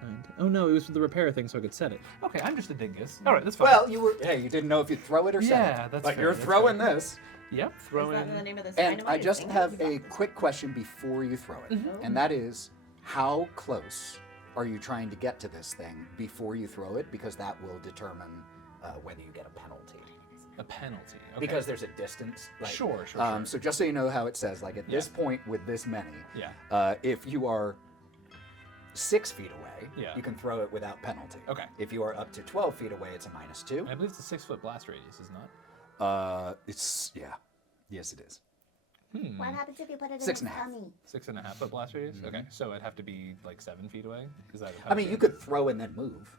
10. Oh no, it was the repair thing so I could set it. Okay, I'm just a dingus. All right, that's fine. Well, you didn't know if you'd throw it or set it. Yeah, that's But fair, you're that's throwing fair. this. Yep, Is throw that in. the name of this And dynamite? I just Thing? have a quick question before you throw it. And that is, how close are you trying to get to this thing before you throw it? Because that will determine whether you get a penalty. A penalty. Okay. Because there's a distance. Like, Sure. So just so you know how it says, like at this point with this many, if you are 6 feet away, you can throw it without penalty. Okay. If you are up to 12 feet away, it's a -2. I believe it's a 6-foot blast radius, is it not? Yes, it is. What happens if you put it in 6.5. his tummy? 6.5-foot blast radius. Okay, so it'd have to be like 7 feet away. Is that? I mean, you could throw and then move.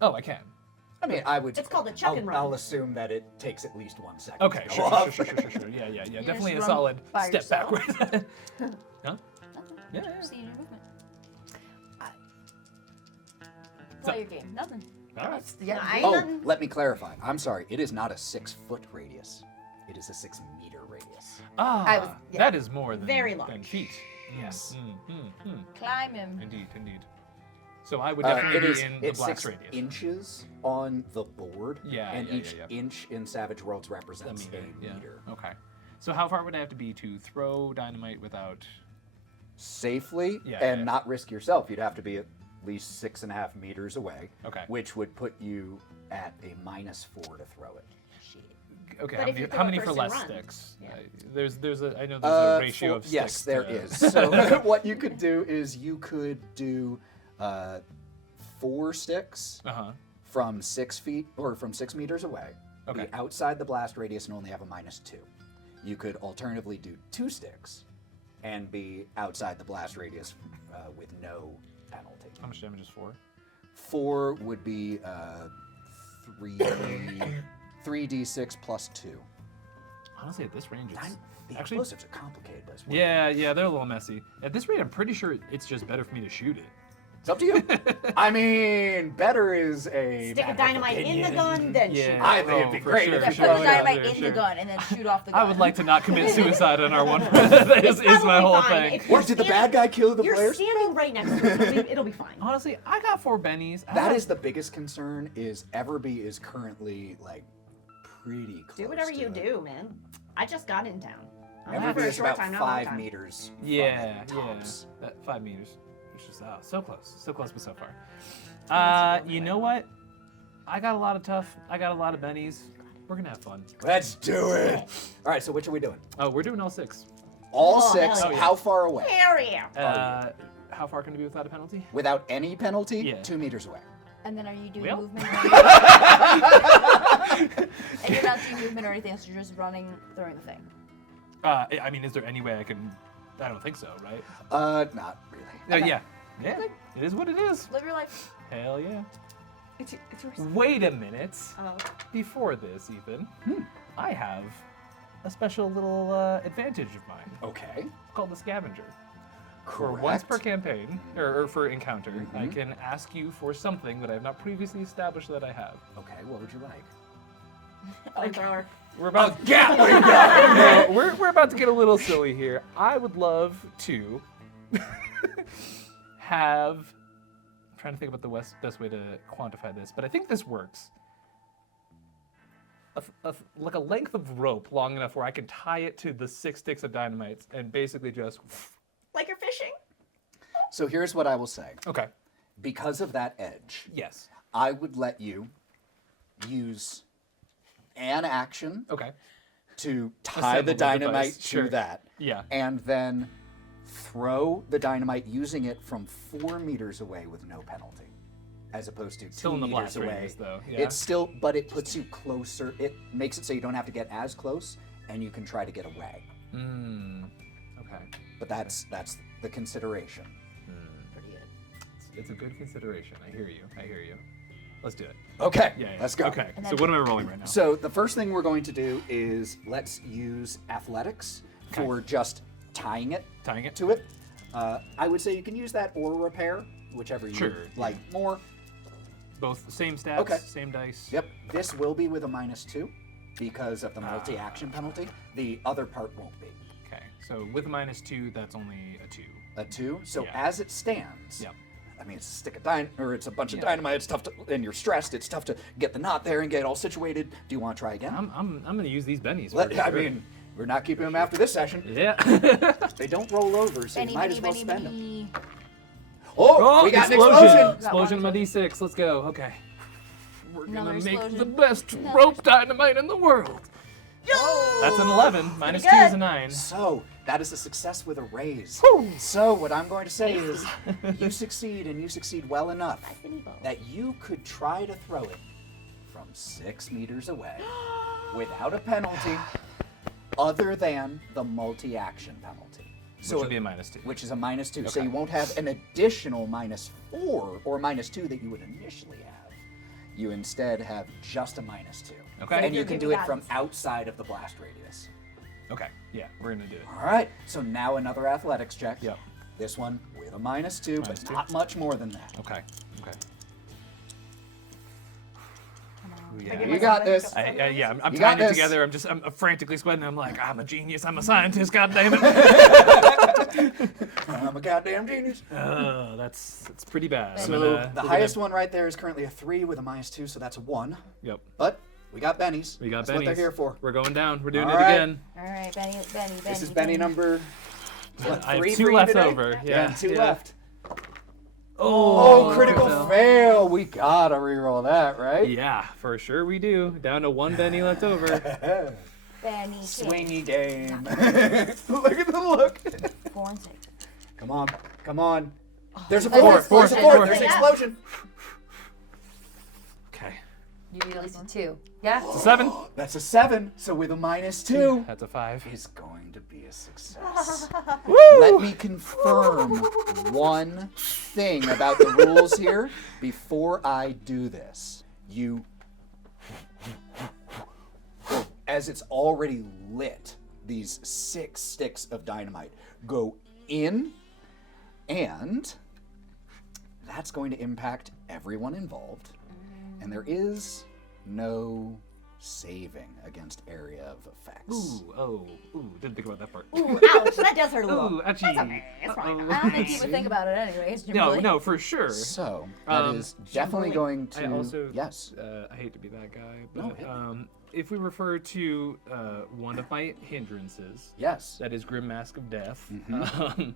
Oh, I can. I mean, I would. It's called a chuck and run. I'll assume that it takes at least 1 second. Okay, to go sure. off. Yeah. You Definitely a just solid run by step yourself. backwards. Huh? Nothing. Yeah. Seeing your movement. So- Play your game. Nothing. All right. Yeah, I- Oh, Nothing. let me clarify. I'm sorry. It is not a 6-foot radius. It is a 6-meter radius. Ah, yeah. that is more than Very than large. feet. Yes. Climb him. Indeed. So I would definitely be in the it's blast 6 radius. inches on the board. Yeah, And yeah, each yeah. inch in Savage Worlds represents a Yeah. meter. Okay. So how far would I have to be to throw dynamite without? Safely Yeah, and yeah. not risk yourself. You'd have to be at least 6.5 meters away. Okay. Which would put you at a -4 to throw it. Okay. But if you How throw many it for first less and run. sticks? Yeah. There's a I know there's a ratio of sticks. Yes, there to- is. So what you could do is you could do 4 sticks Uh-huh. from 6 feet or from 6 meters away. Okay. Be outside the blast radius and only have a -2. You could alternatively do 2 sticks and be outside the blast radius with no penalty. How much damage is 4? 4 would be 3d6 plus 2. Honestly, at this range, it's The actually. explosives are complicated as well. Yeah, they're a little messy. At this rate, I'm pretty sure it's just better for me to shoot it. It's up to you. I mean, better is a Stick a matter of dynamite in the opinion. gun, then shoot. Yeah. I think it'd be for great sure, if Yeah, you for put sure. the Yeah, dynamite yeah, in sure. the gun and then shoot off the gun. I would like to not commit suicide on our one. That is my probably whole fine. thing. If you're What, did the bad guy kill the You're players? standing right next to it. It'll be fine. Honestly, I got 4 bennies. That is the biggest concern. Is Everby is currently like pretty close. Do whatever to you it. do, man. I just got in town. I'm Everby for a is short about time, not a long 5 time. meters. From Yeah, it, tops. That 5 meters. Which is so close, but so far. You know what? I got a lot of bennies. We're gonna have fun. Let's do it. All right. So which are we doing? Oh, we're doing all 6. All Oh, 6. hell yeah. How far away? Hell yeah. How far can it be without a penalty? Without any penalty? Yeah. 2 meters away. And then are you doing Well. movement? And you're not doing movement or anything else. You're just running, throwing the thing. I mean, is there any way I can? I don't think so, right? Not really. Yeah. It is what it is. Live your life. Hell yeah. It's yours. Wait a minute. Oh. Before this, Ethan, I have a special little advantage of mine Okay. called the scavenger. For Correct. once per campaign, or for encounter, I can ask you for something that I have not previously established that I have. Okay. What would you like? Flamethrower. We're about Gatling gun. no, we're about to get a little silly here. I would love to have. I'm trying to think about the best way to quantify this, but I think this works. Like a length of rope long enough where I can tie it to the 6 sticks of dynamite and basically just. Like you're fishing. So here's what I will say. Okay. Because of that edge, Yes. I would let you use an action Okay. to tie Assemble the the dynamite device, to sure. that. Yeah. And then throw the dynamite using it from 4 meters away with no penalty. As opposed to Still 2 in the meters blast away. radius, though, yeah. It's still, but it puts you closer. It makes it so you don't have to get as close, and you can try to get away. Okay. But that's the consideration. Pretty good. It's a good consideration. I hear you. Let's do it. Okay, Yeah. let's go. Okay. And So then- what am I rolling right now? So the first thing we're going to do is let's use athletics for just tying it Tying it to it. I would say you can use that or repair, whichever you Sure, like more. Both the same stats, Okay. same dice. Yep, this will be with a -2 because of the multi-action penalty. The other part won't be. Okay. So with a -2, that's only a 2. A 2. So Yeah. as it stands, Yep. I mean, it's a stick of or it's a bunch of Yeah. dynamite. It's tough to, and you're stressed. It's tough to get the knot there and get it all situated. Do you want to try again? I'm gonna use these bennies. I for sure. mean, we're not keeping them after this session. Yeah. They don't roll over, so Benny, you might Benny, as well Benny, spend them. Benny. Oh, we got an explosion. Explosion on my D6. Let's go. Okay. We're Another gonna make explosion. the best rope dynamite in the world. That's an 11. Minus 2 good. is a 9. So, that is a success with a raise. So, what I'm going to say is, you succeed, and you succeed well enough that you could try to throw it from 6 meters away without a penalty other than the multi-action penalty. Which would be a minus 2. Which is a minus 2. So Okay. you won't have an additional minus 4 or minus 2 that you would initially have. You instead have just a minus 2. Okay. And you can do it from Guidance. outside of the blast radius. Okay. Yeah, we're gonna do it. All right. So now another athletics check. Yep. This one with a minus 2, Minus but 2. not much more than that. Okay. Okay. You got this. Yeah, I'm You got tying it this. together. I'm frantically sweating. I'm like, I'm a genius. I'm a scientist. God damn it. I'm a goddamn genius. That's pretty bad. So we're the highest one right there is currently a 3 with a minus 2, so that's a 1. Yep. But we got bennies. We got That's what they're bennies. here for. We're going down. We're doing All it right. again. All right, Benny. This is Benny number. What, I have 3 2 for you left today? over. Yeah, Yeah. 2 yeah. left. Oh, Oh, critical fail. We gotta reroll that, right? Yeah, for sure we do. Down to 1 Benny left over. Benny. Swingy game. Look at the look. 4 and 6. Come on, come on. There's a There's 4. an explosion. There's an Yeah. explosion. Okay. You need at least a 2. Yeah? It's a 7. That's a 7. So with a minus 2, That's a 5. is going to be a success. Let me confirm one thing about the rules here before I do this. You, as it's already lit, these 6 sticks of dynamite go in, and that's going to impact everyone involved. And there is no saving against area of effects. Didn't think about that part. Ooh, ouch. That does hurt a little. Ooh, ouchie. That's okay. It's fine. Uh-oh. I don't think you would think about it anyways. No, really. no, for sure. So that is definitely going to. I also, yes. I hate to be that guy, No, but hit me. if we refer to one of my hindrances, Yes. that is Grim Mask of Death, Mm-hmm.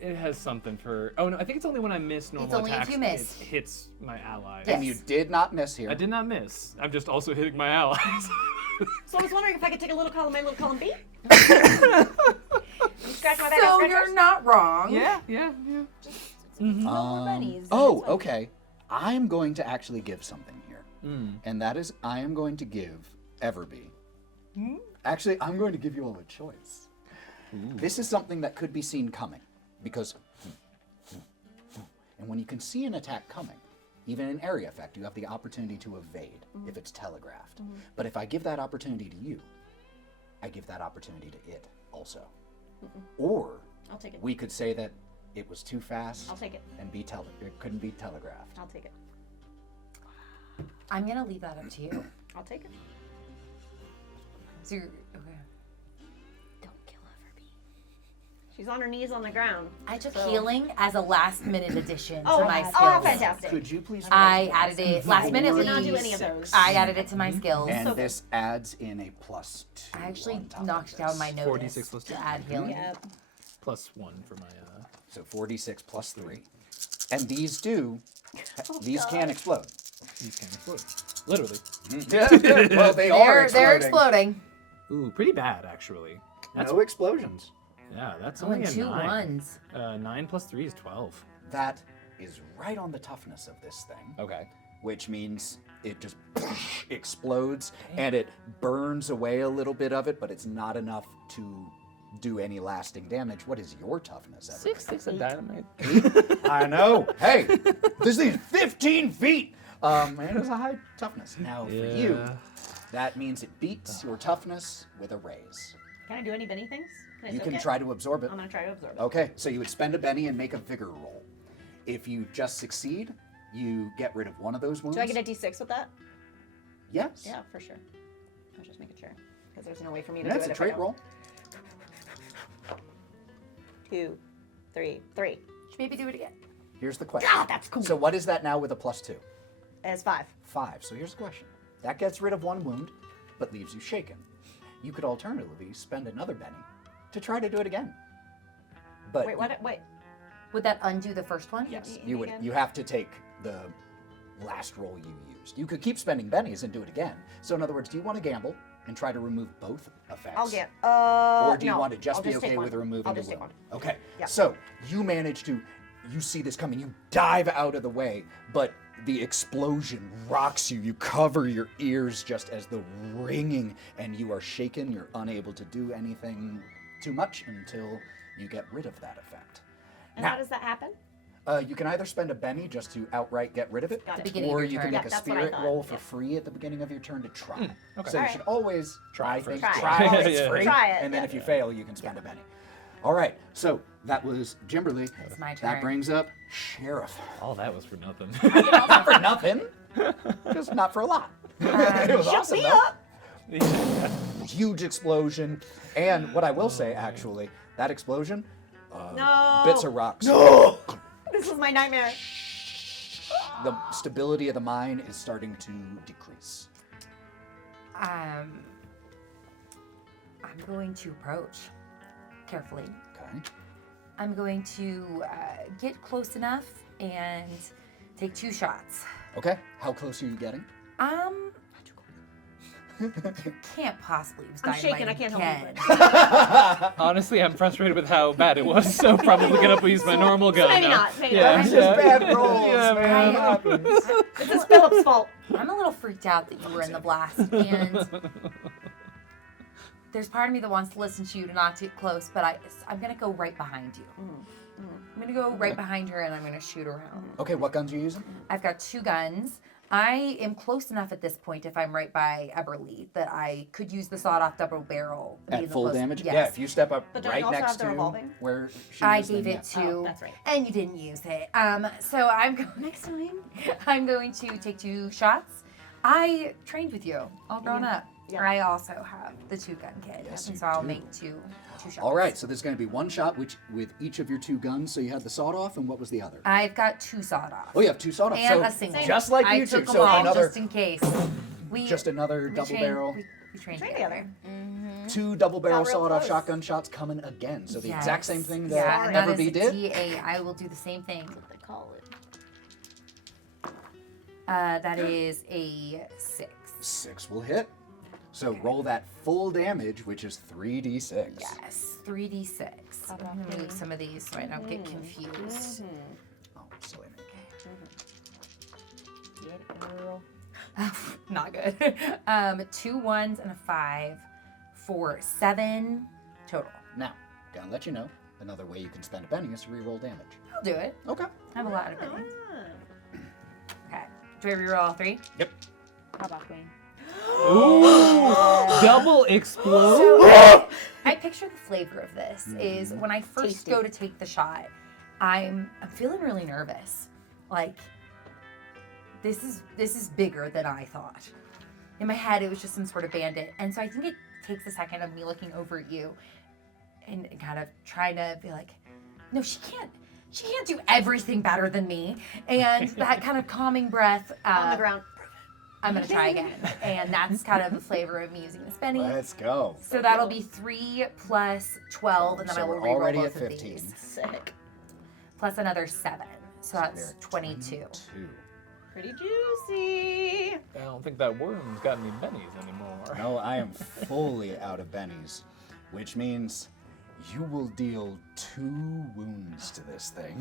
it has something for. Oh no, I think it's only when I miss normal only if attacks. you miss. It hits my allies. Yes. And you did not miss here. I did not miss. I'm just also hitting my allies. So I was wondering if I could take a little column A, little column B. You scratch my back, I So scratch you're yours. not wrong. yeah. No more bennies. Oh, It's fine. okay. I'm going to actually give something here. And that is, I am going to give Everbee. Actually, I'm going to give you all a choice. This is something that could be seen coming. Because, and when you can see an attack coming, even in area effect, you have the opportunity to evade if it's telegraphed. But if I give that opportunity to you, I give that opportunity to it also. Or I'll take it. we could say that it was too fast I'll take it. and it couldn't be telegraphed. I'll take it. I'm gonna leave that up to you. I'll take it. So you're, okay. Don't kill Everbee. She's on her knees on the ground. I took So- healing as a last minute addition Oh, to my oh, skills. fantastic. Could you please? I added it last minute. did not do any of those. I added it to my skills. And So good. this adds in a +2. I actually on top knocked of down this. my 46 notice plus to two. add healing. Yep. Plus 1 for my. So 46 plus 3. And these these can explode. These can explode. Literally. Well, they are They're exploding. exploding. Ooh, pretty bad actually. No explosions. Yeah, that's Oh, only and a 2 9. ones. 9 plus 3 is 12. That is right on the toughness of this thing. Okay. Which means it just explodes and it burns away a little bit of it, but it's not enough to do any lasting damage. What is your toughness? Everett? 6 of dynamite. I know. Hey, this thing's 15 feet. And it's a high toughness. Now for you, Yeah. that means it beats your toughness with a raise. Can I do any Benny things? Can I You soak can it? try to absorb it. I'm gonna try to absorb it. Okay, so you would spend a Benny and make a vigor roll. If you just succeed, you get rid of one of those wounds. Do I get a D6 with that? Yes. Yeah, for sure. I was just making sure. Because there's no way for me to Yeah, do it's it a if I trait don't. roll. 2, 3, 3. Should maybe do it again. Here's the question. Ah, that's cool. So what is that now with a +2? As 5. 5. So here's the question. That gets rid of one wound, but leaves you shaken. You could alternatively spend another Benny to try to do it again. But Wait, what? Wait. Would that undo the first one? Yes, You you would. again? You have to take the last roll you used. You could keep spending bennies and do it again. So in other words, do you want to gamble and try to remove both effects? I'll get. Or do you no, want to just I'll be take okay one. with removing I'll the just take will? one. Okay. Yeah. So you manage to, you see this coming, you dive out of the way, but the explosion rocks you. You cover your ears just as the ringing, and you are shaken. You're unable to do anything too much until you get rid of that effect. And Now, how does that happen? you can either spend a Benny just to outright get rid of it, Got it. Beginning of or your you can turn. make Yeah, a that's what I spirit thought. roll for Yeah. free at the beginning of your turn to try. okay. So you Alright. should always Try I first. think, Try it. it's Yeah. free, Try it, and then yeah. if you fail, you can spend a Benny. All right, so that was Jimberly. It's my That turn. brings up Sheriff. All that was for nothing. Not for nothing, just not for a lot. It was awesome me though. up. Huge explosion, and what I will say, actually, that explosion, No. bits of rocks. This is my nightmare. The stability of the mine is starting to decrease. I'm going to approach carefully. Okay. I'm going to get close enough and take 2 shots. Okay. How close are you getting? Can't possibly use I'm dynamite shaking, I can't help again. it. Honestly, I'm frustrated with how bad it was, so probably gonna use my normal gun Maybe now. not, maybe Yeah, not. It's yeah. just bad rolls, Yeah, man. man. This is Philip's fault. I'm a little freaked out that you were in the blast, and there's part of me that wants to listen to you to not get close, but I'm gonna go right behind you. I'm gonna go right behind her and I'm gonna shoot around. Okay, what guns are you using? I've got 2 guns. I am close enough at this point, if I'm right by Eberly, that I could use the sawed-off double barrel. At being the full close- damage? Yes. Yeah, if you step up But don't right you also next have the to revolving? where she I is, then gave yeah. it to, Oh, that's right. and you didn't use it. So I'm going next time. I'm going to take 2 shots. I trained with you, all grown up. Yeah. I also have the 2-gun kit, Yes, and you so I'll do. make two shots. All right, so there's going to be 1 shot with each of your 2 guns. So you had the sawed off, and what was the other? I've got 2 sawed off. Oh, you have 2 sawed off. And so a single. just like I you two. took them So all another, just in case. We just another we double trained- barrel. We trained Trained together. together. 2 double barrel Got real sawed off close. shotgun shots coming again. So the exact same Yes. thing Yeah, that and that Everby is a did. D8. I will do the same thing. That's what they call it. That is a 6. 6 will hit. So roll that full damage, which is 3d6. Yes, 3d6. I'm gonna move some of these so I don't get confused. Oh, silly me. Get it, girl. Not good. 2 1s and a 5 for 7 total. Now, gonna let you know, another way you can spend a penny is to re-roll damage. I'll do it. Okay. I have a lot of pennies. Ah. Okay. Do I reroll all 3? How about Queen? Ooh, double explode. So I picture the flavor of this Mm-hmm. is when I first Tasty. go to take the shot, I'm feeling really nervous. Like this is bigger than I thought. In my head, it was just some sort of bandit, and so I think it takes a second of me looking over at you and kind of trying to be like, no, she can't do everything better than me, and that kind of calming breath. On the ground. I'm gonna try again, and that's kind of the flavor of me using this penny. Let's go. So that'll be 3 plus 12, and then So I will we're already reroll at both of 15. these. Sick. Plus another 7. So We're that's at 22. 22. Pretty juicy. I don't think that worm's got any bennies anymore. No, I am fully out of bennies, which means you will deal 2 wounds to this thing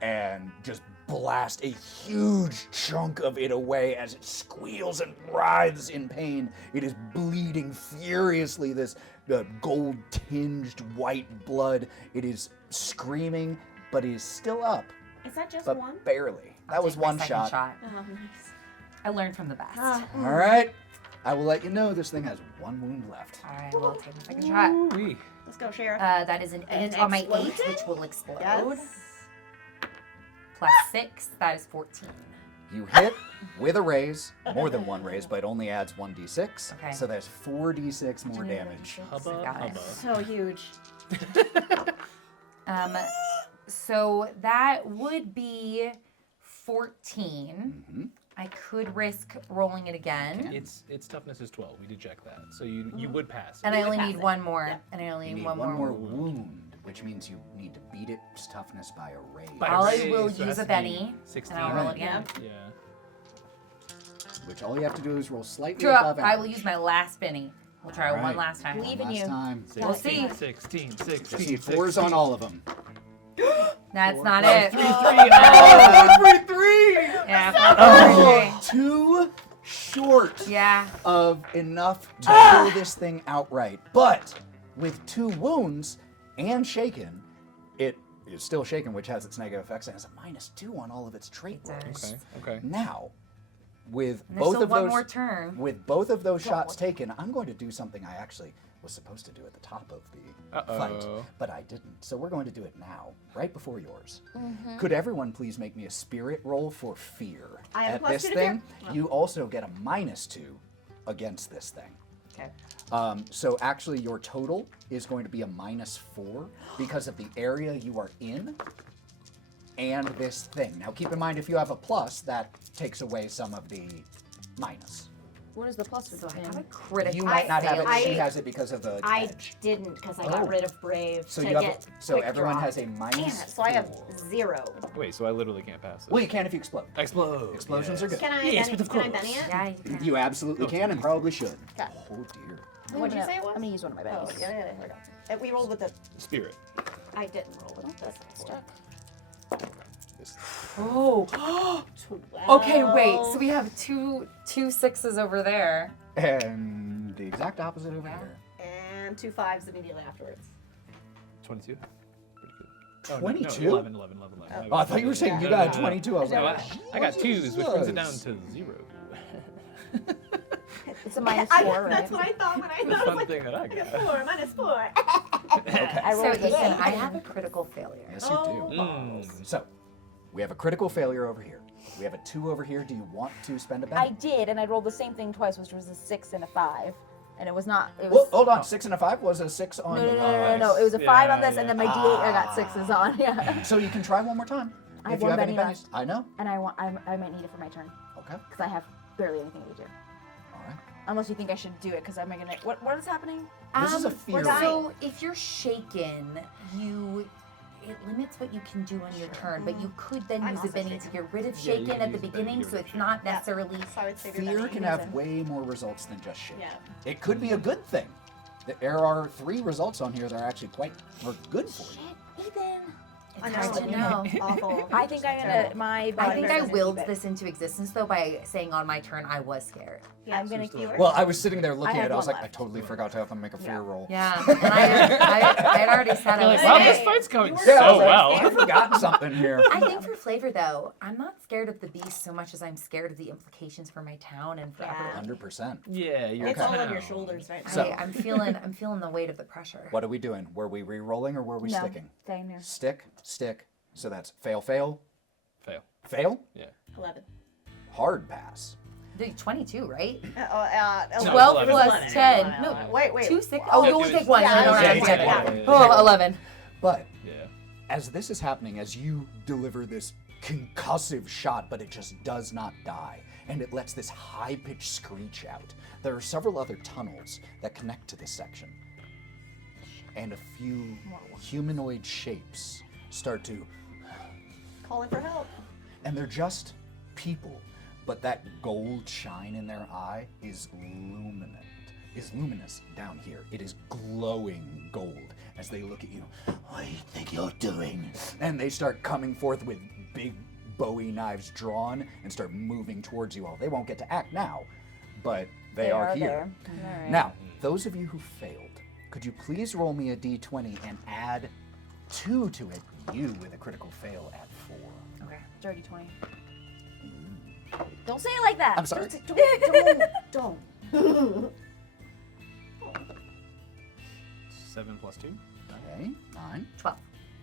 and just blast a huge chunk of it away as it squeals and writhes in pain. It is bleeding furiously, this gold-tinged white blood. It is screaming, but it is still up, Is that just but one? barely. That I'll was take my 1 second shot. Oh, nice. I learned from the best. Ah, All right. I will let you know this thing has 1 wound left. All right, we'll take my second shot. Ooh-wee. let's go, Sheriff. That is an 8 An on my 8, explosion? which will explode. Yes. Plus 6, that is 14. You hit with a raise, more than 1 raise, but it only adds 1d6. Okay. So that's 4d6 more damage. Hubba, Got it. hubba. So huge. So that would be 14. Mm-hmm. I could risk rolling it again. Its toughness is 12. We did check that, so you would pass. And I would only pass need it. 1 more. Yeah. And I only You need need one one more more. wound, which means you need to beat its toughness by a raise. By I raise, will so it use has a to be Benny, 16. and I'll roll again. Yeah. Which all you have to do is roll slightly True, above I will average. use my last Benny. We'll try All one right. last time. Believe in Last you. time. We'll see. 16, Just 16, need 4s on all of them. That's not it. 3, 3. Oh, 3, 3. Yeah, 4, 3. Too short Yeah. of enough to kill this thing outright. But with 2 wounds and shaken, it is still shaken, which has its negative effects, and has a -2 on all of its trait rolls. Okay. Now, with And there's both still of one those more turn. with both of those shots taken, I'm going to do something I actually was supposed to do at the top of the fight, but I didn't. So we're going to do it now, right before yours. Could everyone please make me a spirit roll for fear? I have a At plus this 2 to thing, fear. you also get a -2 against this thing. Okay. So actually, your total is going to be a -4 because of the area you are in and this thing. Now, keep in mind, if you have a plus, that takes away some of the minus. What is the plus? So I have a critical You might not have it. failure. She has it because of the I edge. didn't because I Oh. got rid of Brave So to you have get so quick everyone draw. has a Damn minus. it, so I have 4. 0. Wait, so I literally can't pass it. Well, you can if you explode. Explode. Explosions are good. Can I, Yes, Benny, but of can I course. Benny it? Yeah, you can. You absolutely can and probably should. Okay. Oh dear. What'd you say it was? I'm gonna use one of my Oh, bennies. yeah, here we go. We rolled with the. Spirit. I didn't roll with this. Stuck. Oh. 12. Okay, wait. So we have two 6s over there. And the exact opposite over here. And 2 5s immediately afterwards. 22. Pretty good. Oh, 22? No, 11. Oh, I thought you were saying you got a 22. I was No, like, I got 2s, which brings it down Jesus. to 0. It's a -4, right? That's what I thought when I The thought. I was fun like, thing that I got. -4, -4. I So rolled this. listen, I have a critical failure. Yes, you do. So, we have a critical failure over here. We have a 2 over here. Do you want to spend a I Benny? did, and I rolled the same thing twice, which was a 6 and a 5, and it was not. It Well, was. hold on. 6 and a 5 was a 6 on. No. It was a 5 on Yeah, this, and then yeah. my D8 I got 6s on. Yeah. So you can try one more time. I have if you one have any Benny bennies. I know. And I might need it for my turn Okay. because I have barely anything to do. All right. Unless you think I should do it, because I'm gonna. What is happening? This is a fear So if you're shaken, it limits what you can do on your turn, but you could then I'm use a also Benny shaken. to get rid of Yeah, you shaken can at the use a Benny beginning, to so get it's rid not necessarily. So I would say Fear Benny. can have way more results than just shake. Yeah. It could be a good thing. There are 3 results on here that are actually quite good for you. Shit, Ethan. It's hard to know. Awful. I think I'm gonna. My. I think I bodyguard's gonna willed keep it. this into existence though by saying on my turn I was scared. Yeah, I'm gonna So keep still- it. Well, I was sitting there looking I at have it. I was one like, I left. totally forgot to have them make a fear roll. Yeah, and I had already said I was Wow, scared. this fight's going You were so Yeah, I was like, well. I've forgotten something here. I think for flavor though, I'm not scared of the beast so much as I'm scared of the implications for my town and for Yeah. everyone. 100%. Yeah, you're It's all on your town. shoulders right now. So- I'm feeling the weight of the pressure. What are we doing? Were we re-rolling or were we No, sticking? staying there. Stick, stick. So that's fail, fail, Fail. fail, Yeah. 11. hard pass. The 22, right? 12 11. plus 10. No, Wait. 2 6. Oh, Oh, you only it was- take one. yeah, so I don't yeah, have yeah, seven. yeah. Oh, 11. But Yeah. as this is happening, as you deliver this concussive shot, but it just does not die, and it lets this high-pitched screech out. There are several other tunnels that connect to this section, and a few humanoid shapes start to, Calling for help. and they're just people, but that gold shine in their eye is luminous down here. It is glowing gold as they look at you. What do you think you're doing? And they start coming forth with big Bowie knives drawn and start moving towards you all. They won't get to act now, but they are here. There. All right. Now, those of you who failed, could you please roll me a d20 and add 2 to it, you with a critical fail at 4. Okay. Dirty 20. Don't say it like that. I'm sorry. Don't. 7 plus 2. Okay, 9. 12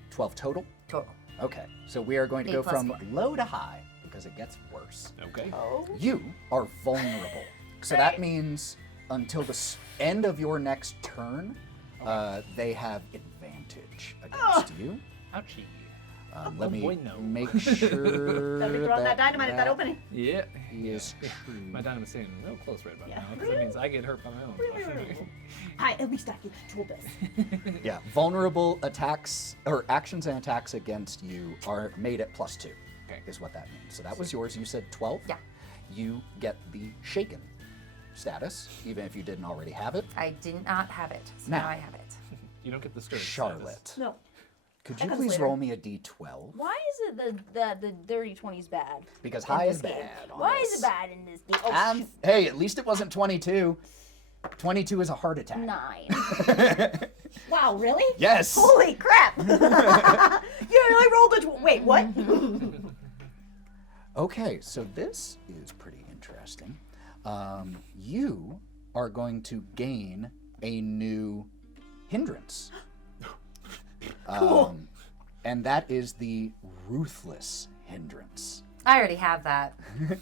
12 total? total. Okay, so we are going to 8 go plus from 4. low to high because it gets worse. Okay. You are vulnerable. So that means until the end of your next turn, they have advantage against you. Ouchie. Let me boy, no. make sure Better be throwing that dynamite at that opening. Yeah. is true. My dynamic's staying real close right about Yeah. now because it means I get hurt by my own. At least I can control this. Yeah, vulnerable attacks or actions and attacks against you are made at +2. Okay. Is what that means. So that was yours. You said 12. Yeah. You get the shaken status, even if you didn't already have it. I did not have it, so Now. now I have it. You don't get the skirt. Charlotte, No. could That you comes please later. roll me a d12? Why is it the dirty 20's bad? Because in high this is game? bad. on Why this. is it bad in this game? Oh, And shoot. hey, at least it wasn't 22. 22 is a heart attack. 9. Wow, really? Yes. Holy crap! I rolled a wait, what? Okay, so this is pretty interesting. You are going to gain a new hindrance. Cool. And that is the ruthless hindrance. I already have that.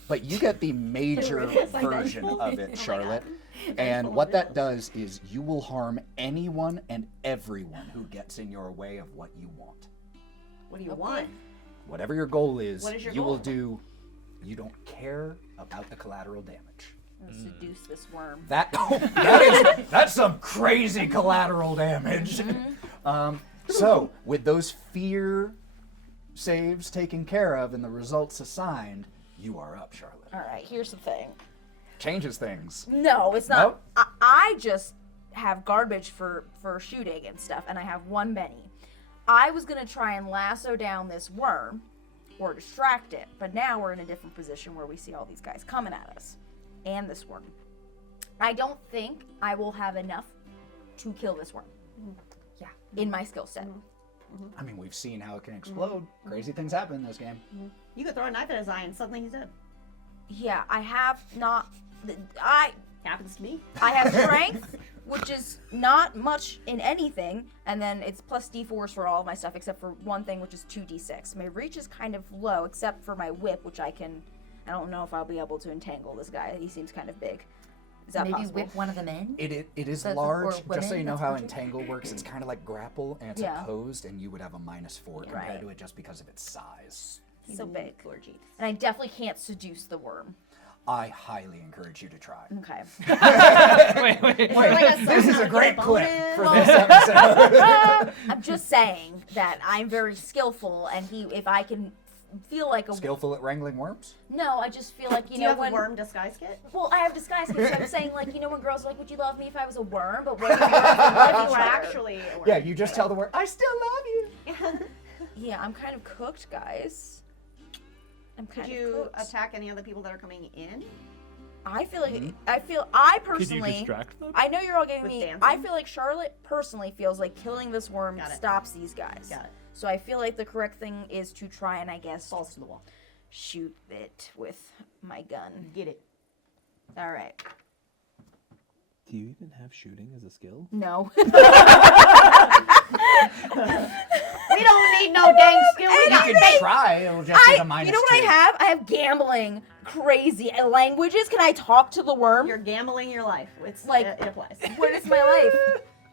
But you get the major Ruthless, like version vengeful? of it, Oh my Charlotte. God. And Vengeful what that ruthless. does is you will harm anyone and everyone who gets in your way of what you want. What do you want? Whatever your goal is, What is your you will goal? do. You don't care about the collateral damage. I'm gonna seduce this worm. That's some crazy collateral damage. So with those fear saves taken care of and the results assigned, you are up, Charlotte. All right, here's the thing. Changes things. No, it's not. Nope. I just have garbage for shooting and stuff, and I have one Benny. I was gonna try and lasso down this worm or distract it, but now we're in a different position where we see all these guys coming at us and this worm. I don't think I will have enough to kill this worm. Yeah, in my skill set. I mean, we've seen how it can explode. Crazy things happen in this game. You could throw a knife at his eye and suddenly he's dead. Yeah, I have not. Happens to me. I have strength, which is not much in anything, and then it's plus d4s for all of my stuff except for one thing, which is 2d6. My reach is kind of low, except for my whip, which I don't know if I'll be able to entangle this guy. He seems kind of big. Is that Maybe possible? whip one of them in? It is So it's- large. or Just so women, you know that's how what you- entangle works, it's kind of like grapple, and it's Yeah. opposed, and you would have a -4 compared Right. to it just because of its size. He's so big. Gorgy. And I definitely can't seduce the worm. I highly encourage you to try. Okay. Wait. This is a great clip for Well- this episode. I'm just saying that I'm very skillful, and if I can feel like a Skillful at wrangling worms? no, I just feel like Do you have when a worm disguise kit? well, I have disguise kits. So I'm saying like when girls are like, would you love me if I was a worm? But what if we love You each are other? actually a worm. Yeah, you just tell the worm, I still love you. Yeah, I'm kind of cooked, guys. I'm kind Could of you cooked. attack any other people that are coming in? I feel like Mm-hmm. I Could you personally. distract them? I know you're all giving With me. dancing? I feel like Charlotte personally feels like killing this worm Got it. stops these guys. Got it. So I feel like the correct thing is to try and I guess Falls to the wall. shoot it with my gun. Get it. All right. Do you even have shooting as a skill? No. We don't need no dang skill. We You got can try, it'll just take a -2. You know what I have? I have gambling, crazy languages. Can I talk to the worm? You're gambling your life. It's Like- it applies. What is my life?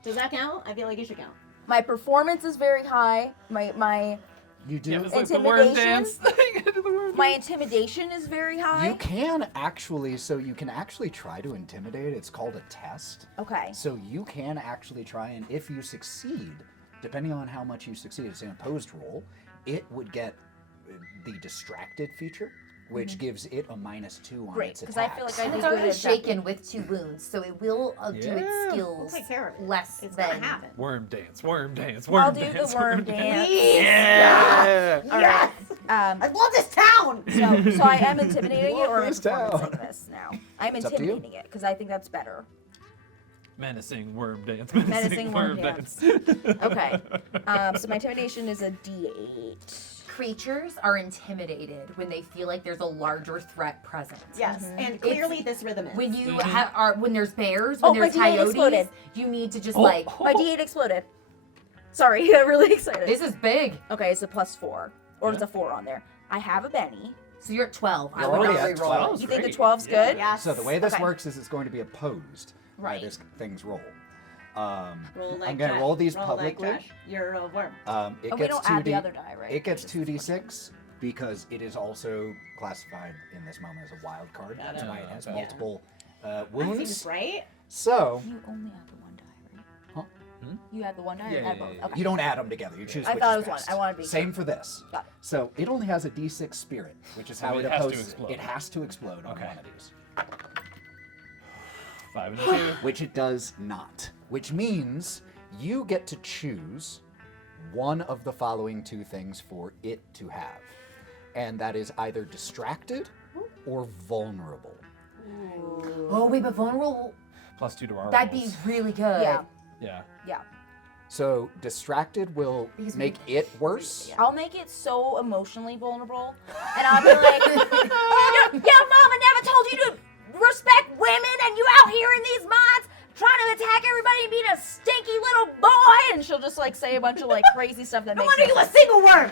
Does that count? I feel like it should count. My performance is very high. My You do. It's like the worm Intimidation? dance. Do the worm my intimidation is very high. You can actually, so you can actually try to intimidate. It's called a test. Okay. So you can actually try, and if you succeed, depending on how much you succeed, it's an opposed roll, it would get the distracted feature, which gives it a -2 on Great, its because I attacks. feel like I And do it's good already at shaken with 2 wounds, so it will do its Yeah. skills We'll take care of it. less It's than. gonna happen. Worm dance, worm dance, I'll worm do dance. the worm dance. Yeah! All right. I love this town. So I am intimidating it, or am I This town. performancing this now? I'm It's up to you. intimidating it because I think that's better. Menacing worm dance. Menacing worm dance. Okay. So my intimidation is a D8. Creatures are intimidated when they feel like there's a larger threat present. Yes, and clearly this rhythm is. When you Mhm. when there's bears, Oh, when my there's D8 coyotes, exploded. you need to just Oh. My D8 exploded. Sorry, I'm really excited. this is big. Okay, it's a +4, or it's Yeah. a 4 on there. I have a Benny. So you're at 12. I You're would already not at reroll. 12. You think the Great. 12's Yeah. good? Yes. So the way this Okay. works is it's going to be opposed by Right. this thing's roll. Roll like I'm going to trash. roll these Roll publicly. Like trash. You're a worm. It Oh, we gets don't 2D. add the other die, right? It gets 2d6. because it is also classified in this moment as a wild card. That's why it has okay. multiple Seems wounds. right. So You only add the one die, right? Huh? You add the one die. Yeah, or add yeah, both? yeah. Okay. you don't add them together. You choose I which thought is it was one. best. I wanted to be Same for this. Got it. So it only has a D6 spirit, which is So how it it has to opposes. explode. It has to explode on Okay. one of these. 5 and a 2. Which it does not. Which means you get to choose one of the following two things for it to have. And that is either distracted or vulnerable. Oh wait, but vulnerable. +2 to our That'd be rolls. really good. Yeah. Yeah. Yeah. So distracted will Because we- make it worse. I'll make it so emotionally vulnerable, and I'll be like, "Your mama never told you to respect women, and you out here in these mines trying to attack everybody and being a stinky little boy." And she'll just like say a bunch of like crazy stuff that I makes want to no do a sense. single worm.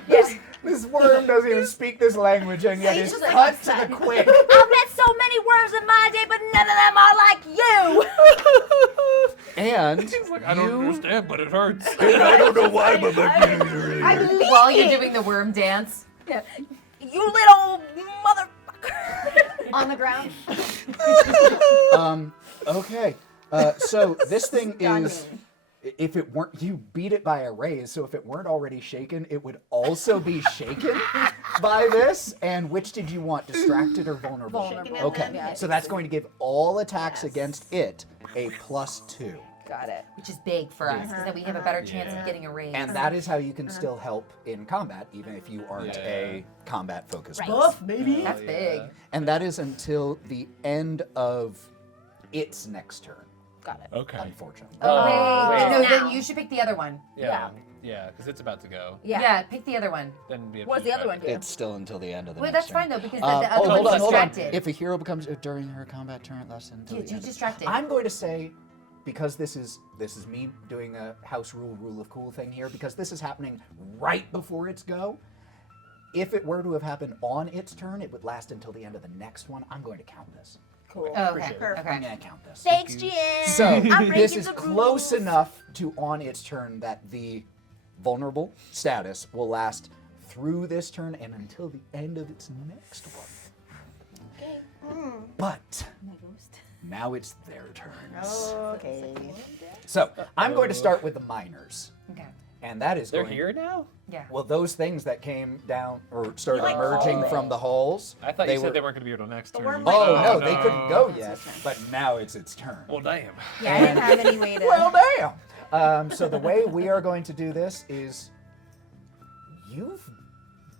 This worm doesn't even speak this language, and yet He's is just like cut to upset. the quick. I've met so many worms in my day, but none of them are like you. And He's like, I don't understand, but it hurts. I don't know why, but my feelings are really I hurt. believe While you're it. doing the worm dance. Yeah. You little motherfucker. On the ground. Okay. So this thing is, Stunning. if it weren't, you beat it by a raise, so if it weren't already shaken, it would also be shaken by this. And which did you want, distracted or vulnerable? Vulnerable. Shaken and Okay, then hit. so that's going to give all attacks Yes. against it a +2. Got it. Which is big for us, because then we have a better chance Yeah. of getting a raise. And that is how you can still help in combat, even if you aren't Yeah. a combat-focused Right. person. Buff, baby. That's big. And that is until the end of its next turn, Got it. Okay. unfortunately. Oh, wait. No, Now. then you should pick the other one. Yeah. Yeah, because it's about to go. Yeah. Pick the other one. Then we have What's to the other try one to- do? It's still until the end of the Wait, next that's turn. fine though, because the other hold one's on, hold on. distracted. If a hero becomes during her combat turn, less than until Yeah, the you end. distracted. I'm going to say, because this is me doing a house rule of cool thing here, because this is happening right before its go. If it were to have happened on its turn, it would last until the end of the next one. I'm going to count this. Cool. Oh, okay. Appreciate it. I'm Okay. going to count this. Thanks, GM. So I'm this breaking is the close rules. enough to on its turn that the vulnerable status will last through this turn and until the end of its next one. Okay. But My ghost. now it's their turns. Okay. So I'm going to start with the miners, Okay. and that is They're going. here now? Yeah. Well, those things that came down or started Like emerging crawling. from the halls. I thought you were- said they weren't going to be here till next turn. worm Oh might- no, they couldn't go yet. But now it's its turn. Well, damn. Yeah, I didn't have any way to. Well, damn. So the way we are going to do this is, you've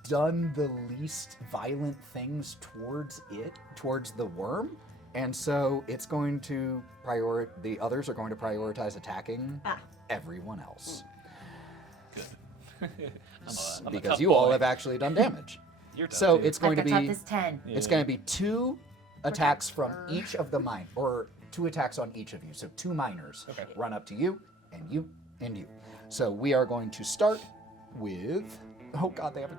done the least violent things towards it, towards the worm, and so it's going to the others are going to prioritize attacking everyone else. I'm a Because tough you all boy. have actually done damage. You're tough, So too. it's going to At the top be is 10. it's Yeah. going to be 2 attacks from each of the mine, or 2 attacks on each of you. So 2 miners Okay. run up to you, and you, and you. So we are going to start with. Oh God, they have a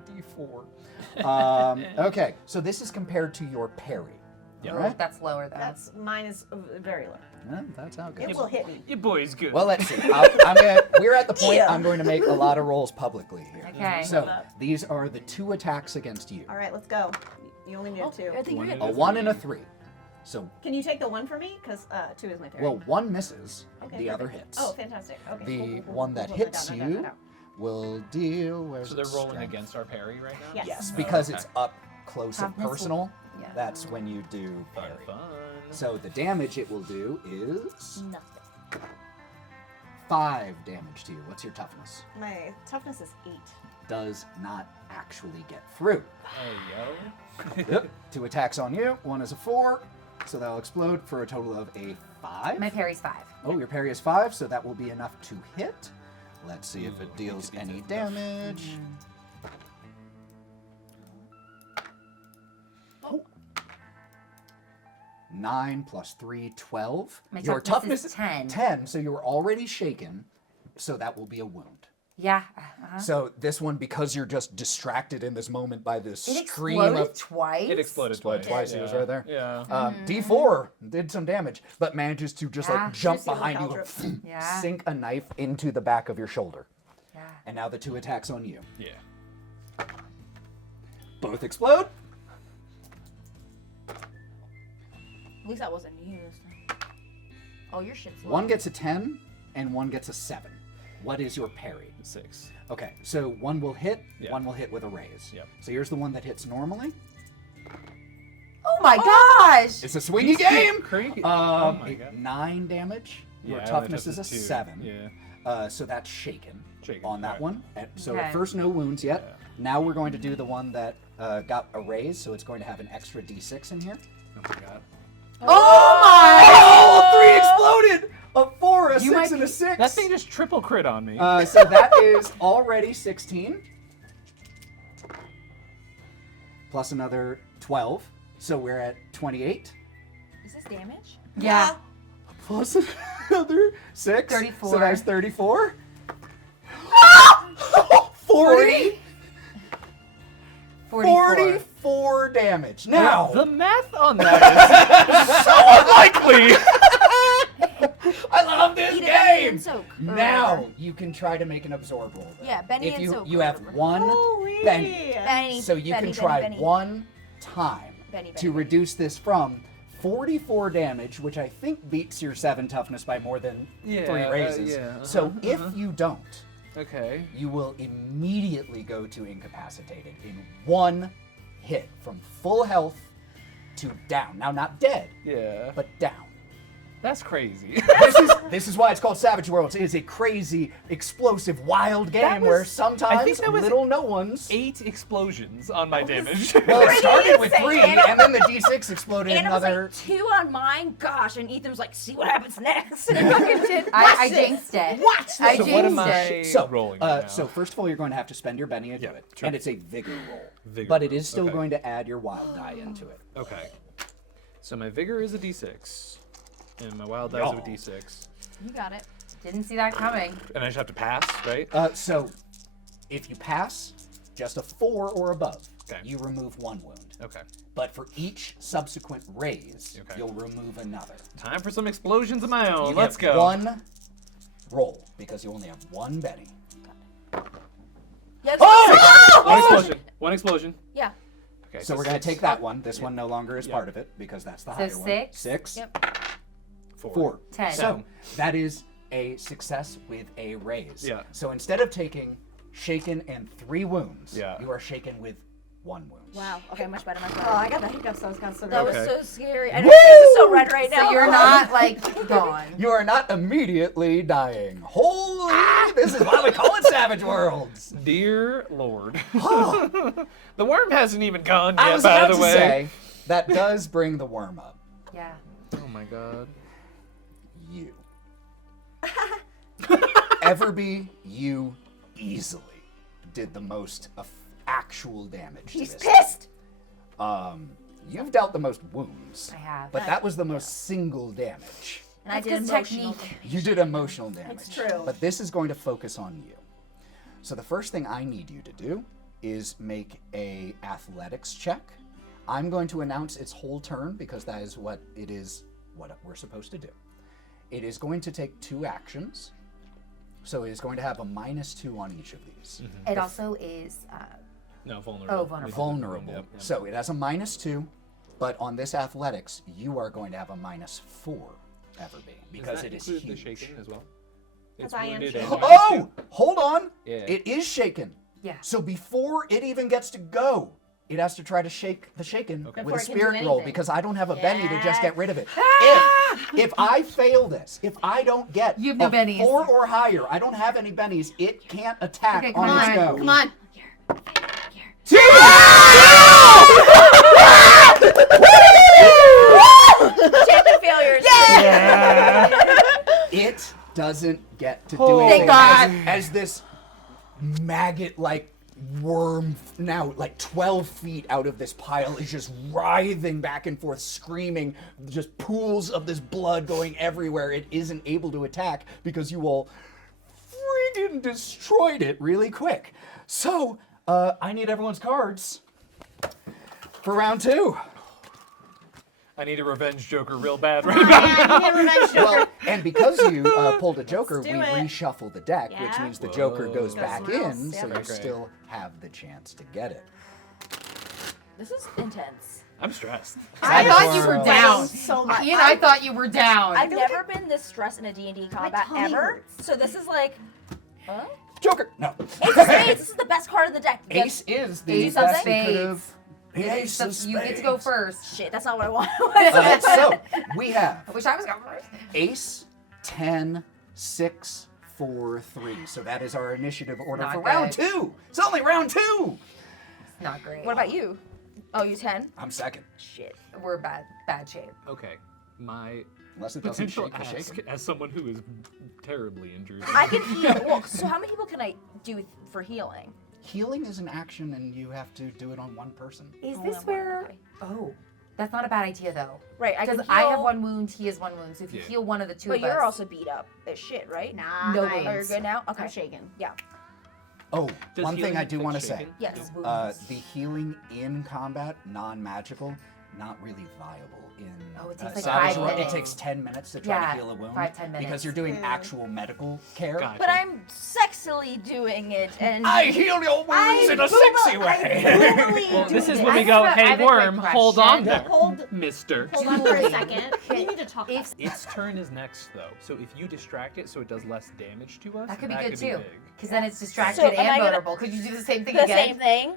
D4. Okay, so this is compared to your parry. Yeah. Right? That's lower though. That's mine is very low. Yeah, that's how it goes. It will hit me. Your boy's good. Well, let's see. We're at the point I'm going to make a lot of rolls publicly here. Okay. So these are the 2 attacks against you. All right, let's go. You only need Oh, 2. I think you're good. A 1 and a 3. So, Can you take the 1 for me? Because 2 is my parry. well, 1 misses, Okay, the other perfect. hits. Oh, fantastic. Okay. The cool, cool, one cool, that cool, hits down, you down. will deal. Where's so they're its rolling strength? against our parry right now? Yes. Yes, Oh, because okay. it's up close and Toughness will- personal. yeah. That's when you do Fun, parry. fun. So the damage it will do is Nothing. 5 damage to you. What's your toughness? My toughness is 8. Does not actually get through. Hey, yo. Yep. 2 attacks on you. 1 is a 4, so that'll explode for a total of a 5. My parry's 5. Oh, your parry is 5, so that will be enough to hit. Let's see if Ooh, it deals it any enough. damage. Oh. 9 plus 3, 12. My Your toughness is 10. 10, so you were already shaken, so that will be a wound. Yeah. So this one, because you're just distracted in this moment by this It stream exploded of twice. It exploded Exploded twice, Yeah. he was right there. Yeah. D4 did some damage, but manages to just Yeah. like jump Just see the behind you, caldrop. and Yeah. sink a knife into the back of your shoulder. Yeah. And now the 2 attacks on you. Yeah. Both explode. At least that wasn't you this time. Oh, your shit's low. One gets a 10 and one gets a 7. What is your parry? 6. Okay, so one will hit, Yeah. one will hit with a raise. Yep. So here's the one that hits normally. Oh my gosh! It's a swingy game. Crazy. Oh my god. 9 damage. Your Yeah, I only toughness is a tested 2. 7. Yeah. So that's shaken, Shaken, on that alright. one. So Okay. at first, no wounds yet. Yeah. Now we're going to do the one that got a raise, so it's going to have an extra d6 in here. Oh my god. Oh my! Oh, 3 exploded! A 4, a You 6, might and a be- 6. That thing just triple crit on me. So that is already 16. Plus another 12. So we're at 28. Is this damage? Yeah. Plus another 6. 34. So that's 34. 40. 44. 44 damage. Now, the math on that is so unlikely. I love this Eat a Benny and game. soak. or Now whatever. you can try to make an absorb roll. then. Yeah, Benny if and you soak. you or have whatever. one Holy. Benny, Benny. so you Benny, can try Benny. one time Benny, to Benny. reduce this from 44 damage, which I think beats your 7 toughness by more than 3 Yeah, raises. yeah, So if you don't, Okay. you will immediately go to incapacitated in one hit from full health to down. Now, not dead, Yeah. but down. That's crazy. This is why it's called Savage Worlds. It is a crazy, explosive, wild game was- where I sometimes think that was little no ones. 8 explosions on my damage. Well, it started with insane. 3, and then the D6 exploded And it was another. like 2 on mine. Gosh, and Ethan was like, "See what happens next." And I fucking did. I Watch this. jinxed it. Watch this. I So jinxed what am it. I So, rolling right now? so first of all, you're going to have to spend your Benny to do Yeah, it, sure. and it's a Vigor roll. Vigor but it roll, is still okay. going to add your Wild die into it. Okay. So my vigor is a d6, and my wild dice Y'all. are a d6, You got it. Didn't see that coming. and I just have to pass, right? So, if you pass just a 4 or above, Okay. you remove 1 wound. Okay. But for each subsequent raise, Okay. you'll remove another. Time for some explosions of my own. You Let's get go. 1 roll because you only have 1 Benny. Yeah, One explosion. One explosion. Yeah. Okay. So we're going to 6, take that one. This one no longer is Yeah. part of it because that's the So higher one. 6? 6. Yep. 4. 10. So that is a success with a raise. Yeah. So instead of taking shaken and 3 wounds, Yeah. you are shaken with 1 wound. Wow. Okay, much better. Much better. Oh, I got the hiccups. That was so that good. was Okay. so scary. I know your face is so red right now. So you're not like gone. You are not immediately dying. Holy! This is why we call it Savage Worlds. Dear Lord. The worm hasn't even gone yet, I was by about the to way. say that does bring the worm up. Yeah. Oh my god. You. Everby, you easily did the most actual damage He's to this. pissed. You've dealt the most wounds. I have. But that was the most single damage. And I That's did 'cause emotional. technique. You did emotional damage. It's true. But this is going to focus on you. So the first thing I need you to do is make a athletics check. I'm going to announce its whole turn because that is what it is, what we're supposed to do. It is going to take 2 actions. So it is going to have a -2 on each of these. It also is. No, vulnerable. Oh, vulnerable. Vulnerable. Yep. So it has a -2, but on this athletics, you are going to have a -4, Everby, because it is the huge. shaking as well. Because I am wounded shaken. and Oh, hold on. Yeah. It is shaken. Yeah. So before it even gets to go, it has to try to shake the shaken Okay. Before with a it can do spirit roll anything. because I don't have a Benny to just get rid of it. Ah! If I fail this, if I don't get You have no a bennies. 4 or higher, I don't have any bennies, it can't attack Okay, on come its on. go. Come on. Champion failures. It doesn't get to do Oh. anything. Thank God. As this maggot-like worm, now like 12 feet out of this pile, is just writhing back and forth, screaming, just pools of this blood going everywhere. It isn't able to attack because you all freaking destroyed it really quick. So, I need everyone's cards for round 2. I need a revenge Joker real bad right now. Yeah, revenge Joker. Well, and because you pulled a Joker, Let's we do it. reshuffle the deck, which Yeah. means the Joker goes Whoa. back somewhere else, in, yeah. so you Okay. still have the chance to get it. This is intense. I'm stressed. I thought you were Savage down. Worlds. So much. Ian, I thought you were down. I've never been this stressed in a D&D combat tummy ever. hurts. So this is like, huh? Joker. No. Ace of Spades. This is the best card of the deck. Ace is the Ace of best you spades. could have. The Ace of You get to go spades. first. Shit, that's not what I want. So we have I wish I was going first. Ace, 10, 6, 4, 3. So that is our initiative order Not for round good. 2. It's only round 2. Not great. What about you? Oh, you 10? I'm second. Shit. We're bad shape. Okay, my Unless it doesn't potential shake the ask shaker. as someone who is terribly injured. I can heal. Well, so how many people can I do for healing? Healing is an action and you have to do it on one person. Is Only this on one, where? okay. Oh, that's not a bad idea though. Right, I can Because heal. I have 1 wound, he has 1 wound. So if you Yeah. heal one of the two But of us, you're also beat up as shit, right? Nah, No nice. wounds. Oh, you're good now? Okay. I'm shaking. Yeah. Oh, Does one thing healing I do affect want to say. shaken? Yes. wounds. The healing in combat, non-magical, not really viable in Oh, it takes like Savage 5 World. It minutes. takes 10 minutes to try Yeah, to heal a wound 5-10 because minutes. you're doing Yeah. actual medical care. Gotcha. But I'm sexily doing it, and I heal your wounds in a sexy way. Well, this is when I we go, have a hey quick worm, hold on question. there, Hold mister. on for a second. We need to talk about If Its turn is next though, so if you distract it so it does less damage to us, that could be good too, big. because then it's distracted So, am I and gonna- vulnerable. Could you do the same thing the again? same thing.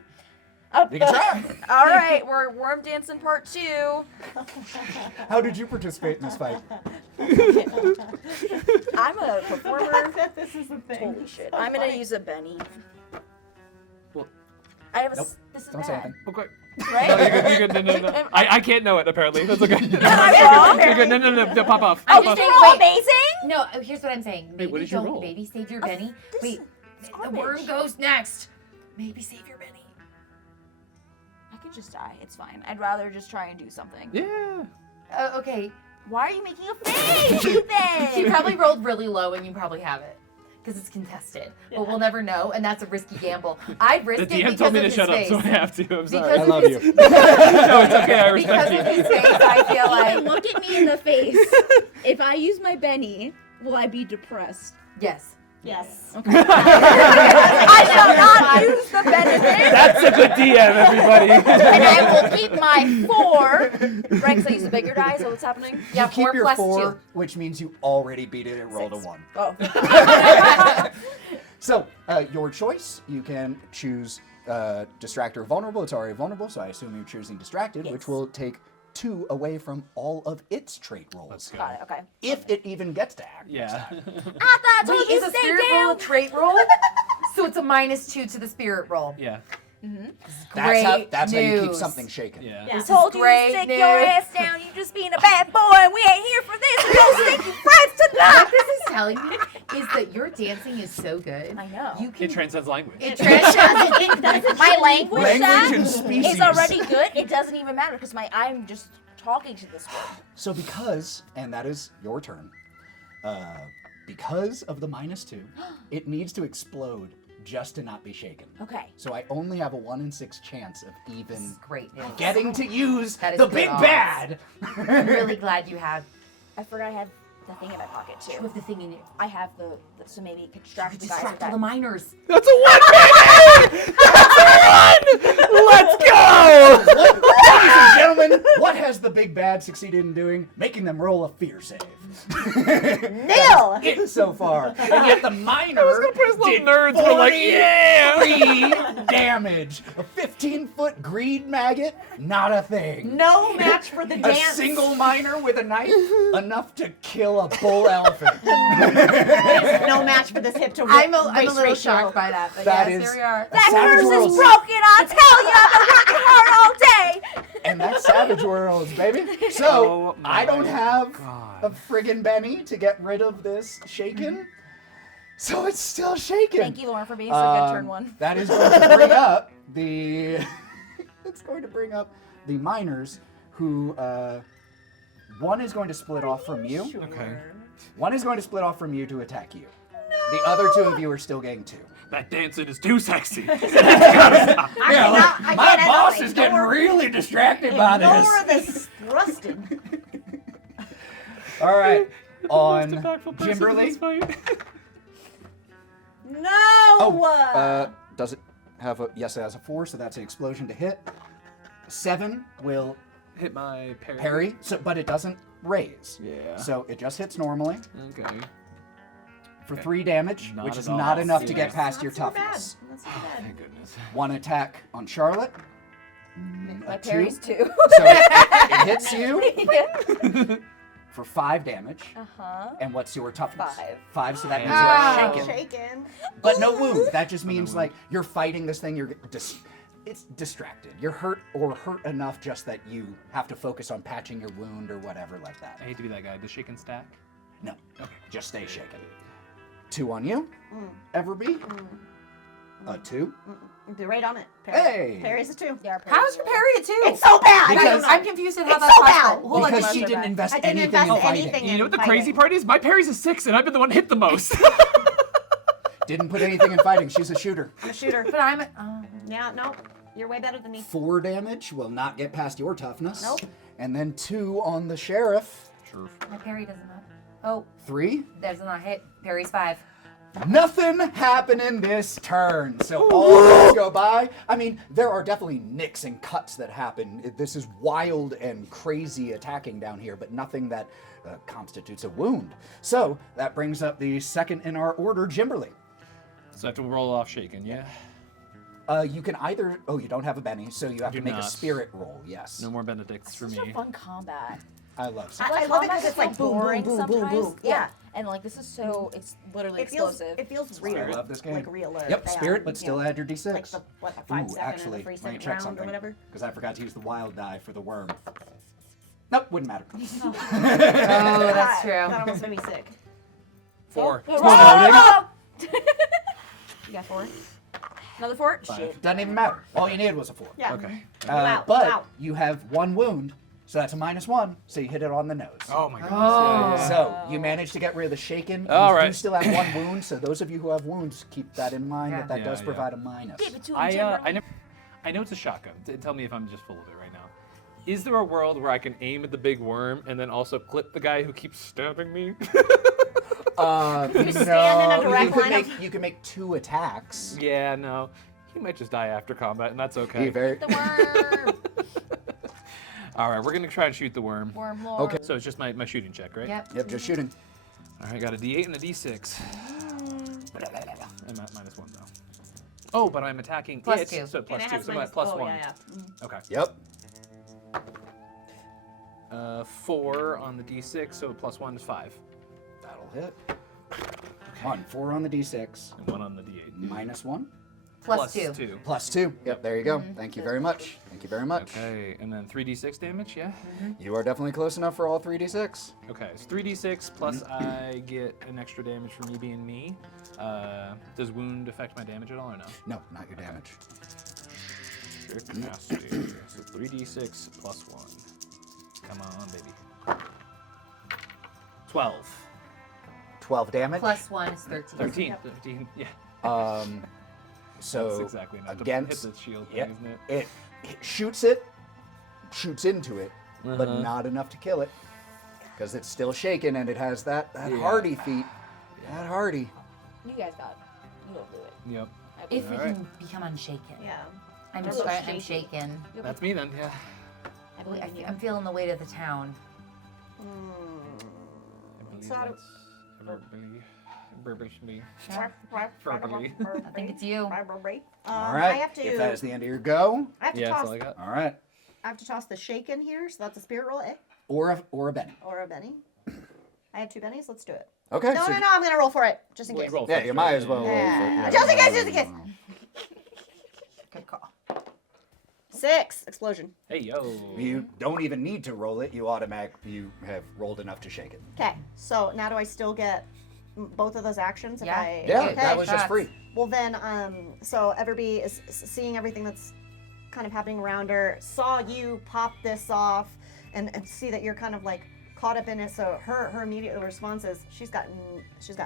Oh, You can try. All right, we're worm dancing part 2. How did you participate in this fight? I'm a performer. this is the thing. Holy shit! I'm gonna use a Benny. Well, I have a. Nope. This is Don't say bad, anything. Okay. right? No, you're good. You're good. No, no, no. I can't know it apparently. That's okay. Am I wrong? You're good. No, no, no. No, pop off. I'm Pop off. just saying, Roll wait. amazing. No, here's what I'm saying. Maybe what is your don't. roll? Maybe save your Benny. Wait, It's the worm garbage. goes next. Maybe save your Benny. I could just die. It's fine. I'd rather just try and do something. Yeah. Okay. Why are you making a face, Ethan? She probably rolled really low, and you probably have it. Because it's contested, but we'll never know, and that's a risky gamble. I'd risk The it DM because told me of to his shut up, face. so I have to. I'm sorry. Because I of love his- you. No, it's okay. I respect Because of you. his face, I feel like Look at me in the face. If I use my Benny, will I be depressed? yes. Yes. I shall not use the benefit, That's a good DM, everybody. and I will keep my 4. Right, because I use the bigger die. Is that what's happening? Yeah, You keep 4 your plus 4, 2. which means you already beat it. It rolled a 1. Oh. So, your choice. You can choose distract or vulnerable. It's already vulnerable, so I assume you're choosing distracted, which Yes. will take 2 away from all of its trait rolls. Let's go. Got it. Okay. If it even gets to act. next Yeah. time. I thought Wait, is a spirit roll a trait roll? So it's a -2 to the spirit roll. Yeah. That's how you keep news. something shaken. Yeah. Yeah. Told you to great stick news. your ass down. You just being a bad boy, and we ain't here for this. We're gonna stick you friends tonight. What this is telling me is that your dancing is so good. I know. You can. It transcends language. It transcends. My language, Language and is species. already good. It doesn't even matter because I'm just talking to this word. So because, and that is your turn, because of the -2, it needs to explode just to not be shaken. Okay. So I only have a 1 in 6 chance of even Great news. getting to use That is the good big odds. bad. I'm really glad you have. I forgot I had the thing in my pocket You too. have the thing in you. I have the so maybe it could distract the guys with Distract all that. the miners. That's a 1, baby! That's a 1! Let's go! Ladies and gentlemen, what has the big bad succeeded in doing? Making them roll a fear save. Nil. It so far. And yet the minor put his little did nerds were like, 43 damage. A 15-foot greed maggot, not a thing. No match for the A dance. single miner with a knife, enough to kill a bull elephant. No match for this hit to I'm a race little ratio. shocked by that, but That yes, is- here we are. That Savage curse Worlds. is broken. I tell you, I've been working hard all day. And that's Savage Worlds, baby. So, Oh I don't my have God. a friggin' Benny to get rid of this shaken. So it's still shaken. Thank you, Lauren, for being so good. Turn 1. That is going to bring up the. It's going to bring up the miners who. One is going to split off from you. Okay. One is going to split off from you to attack you. The other 2 of you are still getting 2. That dancing is too sexy. Yeah, I my can't handle boss it. is getting Ignore- really distracted by Ignore this. this thrusting. All right, Most on impactful person in Kimberly. this fight. No. Does it have a? Yes, it has a 4, so that's an explosion to hit. 7 will Hit my parry. parry, but it doesn't raise. Yeah. So it just hits normally Okay. for 3 damage, Not which at is all. not enough to See, get that's past your Not so bad. toughness. That's not Oh, bad. thank goodness. 1 attack on Charlotte. My A 2. parry's 2. So it hits you for 5 damage. Uh-huh. And what's your toughness? 5. 5, so that means Ah. you are shaken. Shaken. But no wound. That just means wound. like you're fighting this thing. It's distracted. You're hurt or hurt enough just that you have to focus on patching your wound or whatever like that. I hate to be that guy. Does shaken stack? No. Okay. Just stay shaken. 2 on you. Everby. A 2. Be right on it. Parry. Hey! Parry's a 2. Yeah, How's your parry at 2? It's so bad. I Because- don't know. I'm confused at how It's that's so bad. possible. Hold on, Because just- she didn't invest I didn't anything invest in fighting. anything. You know what the Fighting. crazy part is? My parry's a 6, and I've been the one hit the most. Didn't put anything in fighting. She's a shooter. I'm a shooter. But I'm. Yeah, no. You're way better than me. 4 damage will not get past your toughness. Nope. And then 2 on the sheriff. Sure. My parry doesn't have. Oh, 3. does not hit. Parry's 5. Nothing happening this turn. So all of those go by. I mean, there are definitely nicks and cuts that happen. This is wild and crazy attacking down here, but nothing that constitutes a wound. So that brings up the second in our order, Jimberly. So I have to roll off shaken, yeah? You can either. Oh, you don't have a Benny, so you have do to make a not. spirit roll. Yes. No more Benedicts for Such a me. fun combat. I love. I love it because it's like boom, boom, boring boom, boom, sometimes. boom. Yeah. And like this is so it's literally It feels explosive. real. I love this game. Like realer. Yep, than, spirit, but you still know, add your d6. Like the 5 second actually, and the 3 let me second check round or something. whatever. Because I forgot to use the wild die for the worm. Nope, wouldn't matter. Oh, that's true. That almost made me sick. 4. Oh, you got 4? Another 4? 5. Shit. Doesn't even matter. All you needed was a 4. Yeah. Okay. out, But out. you have 1 wound, so that's a -1, so you hit it on the nose. Oh my goodness. Oh. Yeah, yeah. So you managed to get rid of the shaken. All You do right. still have 1 wound, so those of you who have wounds, keep that in mind that Yeah, does yeah. provide a minus. Give it to him, I Jimberly. never. I know it's a shotgun. Tell me if I'm just full of it right now. Is there a world where I can aim at the big worm and then also clip the guy who keeps stabbing me? No, stand in a direct you could line make of- you can make 2 attacks. Yeah, no. He might just die after combat, and that's okay. Be very The worm. All right, we're gonna try and shoot the worm. Worm lord. Okay. So it's just my shooting check, right? Yep. Yep, just shooting. All right, got a D8 and a D6. And -1 though. Oh, but I'm attacking Plus it, 2. so plus And it 2, has so I'm minus- at plus oh, 1. Yeah, yeah. Okay. Yep. 4 on the D6, so +1 is 5. That'll hit. Come on, 4 on the d6. And 1 on the D8. -1. Plus 2. +2. Yep, there you go. Thank you very much. Thank you very much. Okay, and then 3d6 damage, yeah? You are definitely close enough for all 3d6. Okay, it's 3d6 plus I get an extra damage from me being me. Does wound affect my damage at all or no? No, not your damage. Shit, nasty. So 3d6 plus 1. Come on, baby. 12. 12 damage. Plus 1 is 13. 13. 13, yeah. So That's exactly enough against to hit the shield thing, yep, isn't it? it shoots into it, but not enough to kill it, because it's still shaken and it has that Yeah. hardy feat. That hardy. You guys got it. You'll do it. Yep. I If we Alright. can become unshaken. Yeah. I'm You're just a little I'm shaky. shaken. That's me then, yeah. I believe in you. I'm feeling the weight of the town. I believe So I don't- that's verbally. Verbally. Yeah. Verbally. I think it's you. All I right. have to. If that is the end of your go, I have to Yeah, that's toss. all I got. all right. I have to toss the shaken here, so that's a spirit roll, Or a Benny. or a Benny. I have 2 bennies. Let's do it. Okay. No, so no, no. I'm gonna roll for it, just in Well, case. roll Yeah, first, you might right? as well. roll for it, Yeah. yeah. Just in case, just in case. Good call. 6 explosion. Hey, yo. You don't even need to roll it. You have rolled enough to shake it. Okay, so now do I still get both of those actions? If Yeah. I, Yeah, okay. that was just shots. free. Well then, so Everby is seeing everything that's kind of happening around her, saw you pop this off, and see that you're kind of like caught up in it. So her immediate response is she's got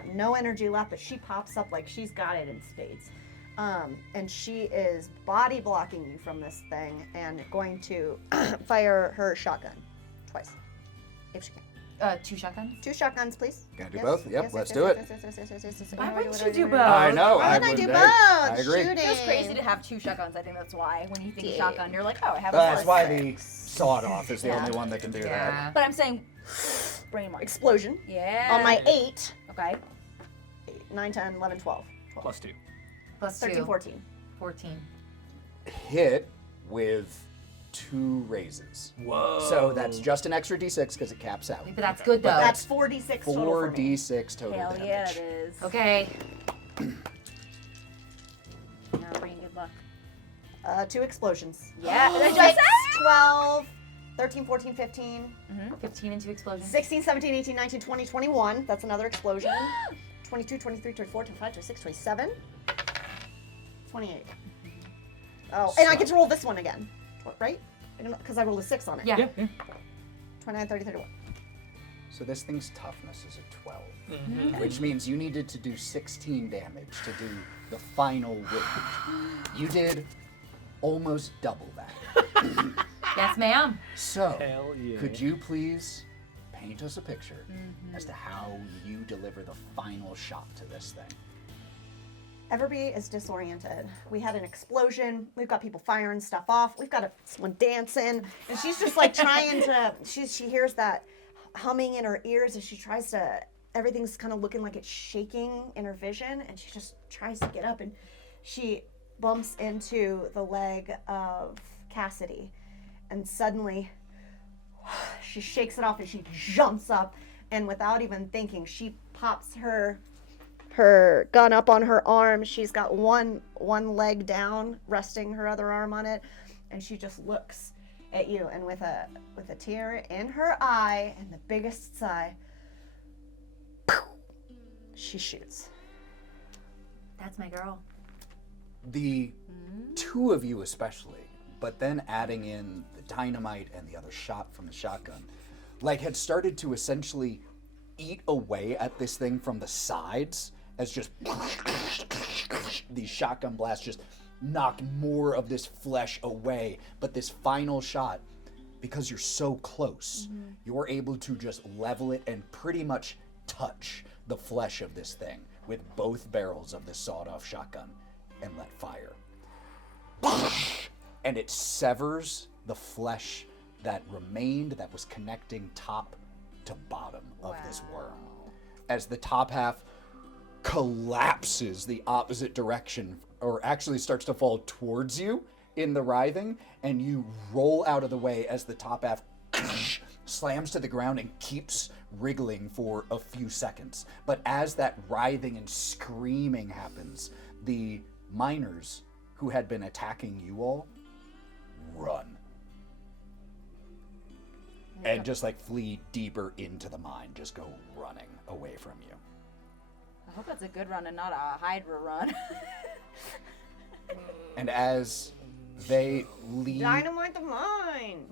no energy left, but she pops up like she's got it in spades, and she is body blocking you from this thing and going to fire her shotgun twice, if she can. 2 shotguns. 2 shotguns, please. Gonna do both? Yep, let's do it. Why wouldn't you do both? I know. Why I would I do would- both? I agree. Shooting. It was crazy to have 2 shotguns. I think that's why. When you think Yeah. shotgun, you're like, oh, I have a That's plus why 6. the sawed-off is the Yeah. only one that can do that. Yeah. But I'm saying, brain mark. Explosion. Yeah. On my 8, Okay. 9, 10, 11, 12. Plus 2. Plus 13, 2. 14. 14. Hit with 2 raises. Whoa. So that's just an extra d6 because it caps out. But that's good though. But That's 4d6 total for me. 4d6 total Hell damage. yeah, it is. Okay. Now bring good luck. 2 explosions. Yeah. Oh, that's 6, just 12, 13, 14, 15, 15 and 2 explosions. 16, 17, 18, 19, 20, 21. That's another explosion. 22, 23, 24, 25, 26, 27. 28. Oh, and I get to roll this one again. Right? Because I rolled a 6 on it. Yeah. Yeah. 29, 30, 31. So this thing's toughness is a 12, Mm-hmm. which means you needed to do 16 damage to do the final range. You did almost double that. Yes, ma'am. So, Hell yeah. could you please paint us a picture as to how you deliver the final shot to this thing? Everybody is disoriented. We had an explosion. We've got people firing stuff off. We've got someone dancing, and she's just like trying to. She hears that humming in her ears, and she tries to. Everything's kind of looking like it's shaking in her vision, and she just tries to get up, and she bumps into the leg of Cassidy, and suddenly she shakes it off, and she jumps up, and without even thinking, she pops her gun up on her arm. She's got one leg down, resting her other arm on it, and she just looks at you, and with a tear in her eye and the biggest sigh, she shoots. That's my girl. The 2 of you especially, but then adding in the dynamite and the other shot from the shotgun, like had started to essentially eat away at this thing from the sides as just these shotgun blasts just knock more of this flesh away. But this final shot, because you're so close, you're able to just level it and pretty much touch the flesh of this thing with both barrels of this sawed-off shotgun and let fire. And it severs the flesh that remained, that was connecting top to bottom of this worm. As the top half collapses the opposite direction, or actually starts to fall towards you in the writhing, and you roll out of the way as the top half slams to the ground and keeps wriggling for a few seconds. But as that writhing and screaming happens, the miners who had been attacking you all run. And just like flee deeper into the mine, just go running away from you. I hope that's a good run and not a Hydra run. And as they leave, Dynamite the mine.